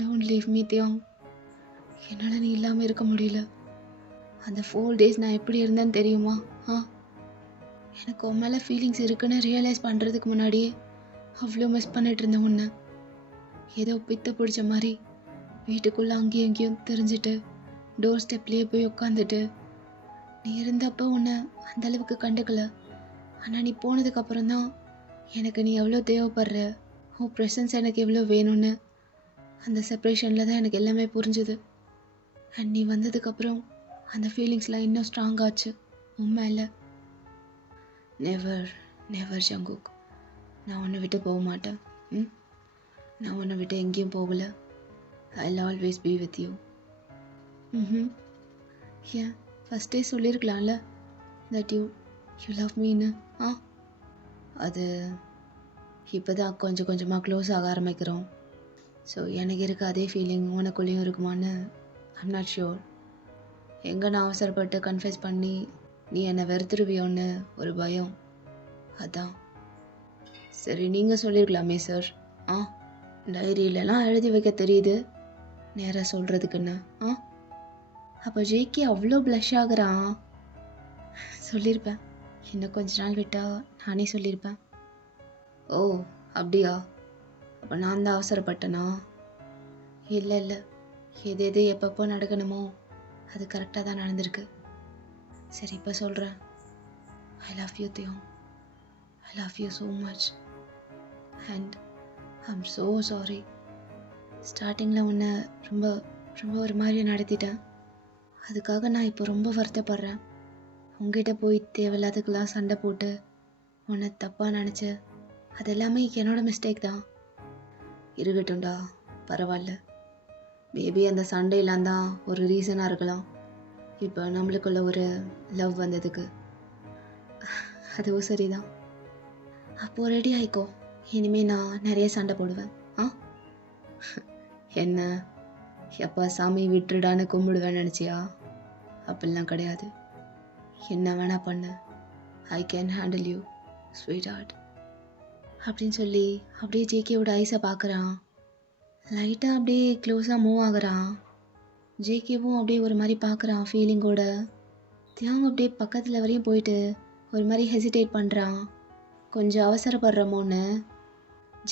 டோன்ட் லீவ் மீ தியாங், என்னால் நீ இல்லாமல் இருக்க முடியல. அந்த 4 days நான் எப்படி இருந்தேன்னு தெரியுமா? எனக்கு உன் மேலே ஃபீலிங்ஸ் இருக்குன்னு ரியலைஸ் பண்ணுறதுக்கு முன்னாடியே அவ்வளோ மிஸ் பண்ணிட்டு இருந்தேன் உன்னை. ஏதோ பித்த பிடிச்ச மாதிரி வீட்டுக்குள்ளே அங்கேயும் இங்கேயும் தெரிஞ்சுட்டு டோர் ஸ்டெப்லேயே போய் உட்காந்துட்டு நீ இருந்தப்போ உன்னை அந்தளவுக்கு கண்டுக்கல. ஆனால் நீ போனதுக்கப்புறம் தான் எனக்கு நீ எவ்வளோ தேவைப்படுற, உன் ப்ரெசன்ஸ் எனக்கு எவ்வளோ வேணும்னு அந்த செப்ரேஷனில் தான் எனக்கு எல்லாமே புரிஞ்சுது. அண்ட் நீ வந்ததுக்கப்புறம் அந்த ஃபீலிங்ஸ்லாம் இன்னும் ஸ்ட்ராங் ஆச்சு உண்மை இல்லை. நெவர் நெவர் ஜங்குக், நான் உன்னை விட்டு போக மாட்டேன். நான் உன்னை விட்டு எங்கேயும் போகல. I'll always be with you. ஏன் ஃபஸ்ட்டே சொல்லியிருக்கலாம்ல தட் யூ லவ் மீன்னு. அது இப்போ தான் கொஞ்சம் கொஞ்சமாக க்ளோஸ் ஆக ஆரம்பிக்கிறோம். ஸோ எனக்கு இருக்க அதே ஃபீலிங் உனக்குள்ளேயும் இருக்குமான்னு ஐம் நாட் ஷுர். எங்கே நான் அவசரப்பட்டு கன்ஃபெஸ் பண்ணி நீ என்னை வெறுத்துருவியோன்னு ஒரு பயம், அதான். சரி, நீங்கள் சொல்லியிருக்கலாமே சார். டைரியிலலாம் எழுதி வைக்க தெரியுது, நேராக சொல்கிறதுக்குன்னு. அப்போ ஜேகே அவ்வளோ ப்ளஷ் ஆகுறான். சொல்லியிருப்பேன், இன்னும் கொஞ்ச நாள் விட்டால் நானே சொல்லியிருப்பேன். ஓ, அப்படியா? அப்போ நான் தான் அவசரப்பட்டேனா? இல்லை இல்லை, எது எது எப்பப்போ நடக்கணுமோ அது கரெக்டாக தான் நடந்திருக்கு. சரி, இப்போ சொல்கிறேன். I love you Thiyong. I love you so much. And I'm so sorry. ஸ்டார்டிங்கில் உன்னை ரொம்ப ரொம்ப ஒரு மாதிரி நடத்திட்டேன். அதுக்காக நான் இப்போ ரொம்ப வருத்தப்படுறேன். உங்ககிட்ட போய் தேவையில்லாததுக்கெல்லாம் சண்டை போட்டு உன்னை தப்பாக நினச்ச, அது எல்லாமே என்னோட மிஸ்டேக் தான். இருக்கட்டும்டா, பரவாயில்ல. மேபி அந்த சண்டையெல்லாம் தான் ஒரு ரீசனாக இருக்கலாம் இப்போ நம்மளுக்குள்ள ஒரு லவ் வந்ததுக்கு. அதுவும் சரிதான். அப்போது ரெடி ஆயிக்கோ. இனிமேல் நான் நிறைய சண்டை போடுவேன். ஆ, என்ன எப்போ சாமி விட்டுடான்னு கும்பிடுவேன்னு நினச்சியா? அப்படிலாம் கிடையாது. என்ன வேணா பண்ணு. I can handle you sweetheart அப்படின்னு சொல்லி அப்படியே ஜேகேவோட ஐஸை பார்க்குறான். லைட்டாக அப்படியே க்ளோஸாக மூவ் ஆகுறான். ஜேகேவும் அப்படியே ஒரு மாதிரி பார்க்குறான் ஃபீலிங்கோட. தியாங் அப்படியே பக்கத்தில் வரையும் போயிட்டு ஒரு மாதிரி ஹெசிடேட் பண்ணுறான். கொஞ்சம் அவசரப்படுறமோன்னு.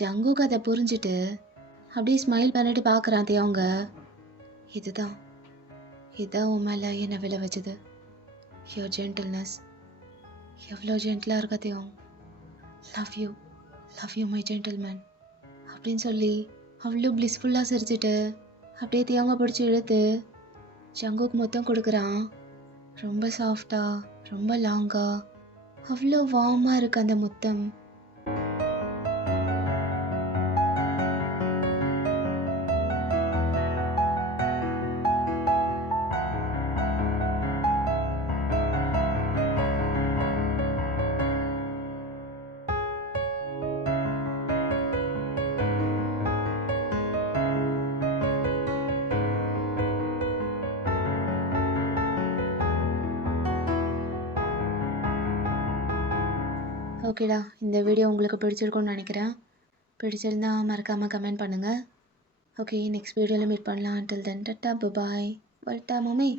ஜங்குக்கு அதை புரிஞ்சுட்டு அப்படியே ஸ்மைல் பண்ணிட்டு பார்க்குறான் தியாங்க. இதுதான் உன் மேலே என்ன விழ வச்சது. Your gentleness. எவ்வளோ ஜென்டிலாக இருக்க தியாங். லவ் யூ மை ஜென்டில்மேன் அப்படின்னு சொல்லி அவ்வளோ பிளிஸ்ஃபுல்லாக சிரிச்சிட்டு அப்படியே தியாங்க பிடிச்சி இழுத்து ஜங்குக்கு மொத்தம் கொடுக்குறான். ரொம்ப சாஃப்டாக, ரொம்ப லாங்காக, அவ்வளோ வார்மாக இருக்கு அந்த முத்தம். ஓகேடா, இந்த வீடியோ உங்களுக்கு பிடிச்சிருக்கும்னு நினைக்கிறேன். பிடிச்சிருந்தா மறக்காமல் கமெண்ட் பண்ணுங்கள். ஓகே, நெக்ஸ்ட் வீடியோவில் மீட் பண்ணலாம். until then டாட்டா, பாய். வரட்டா மாமே.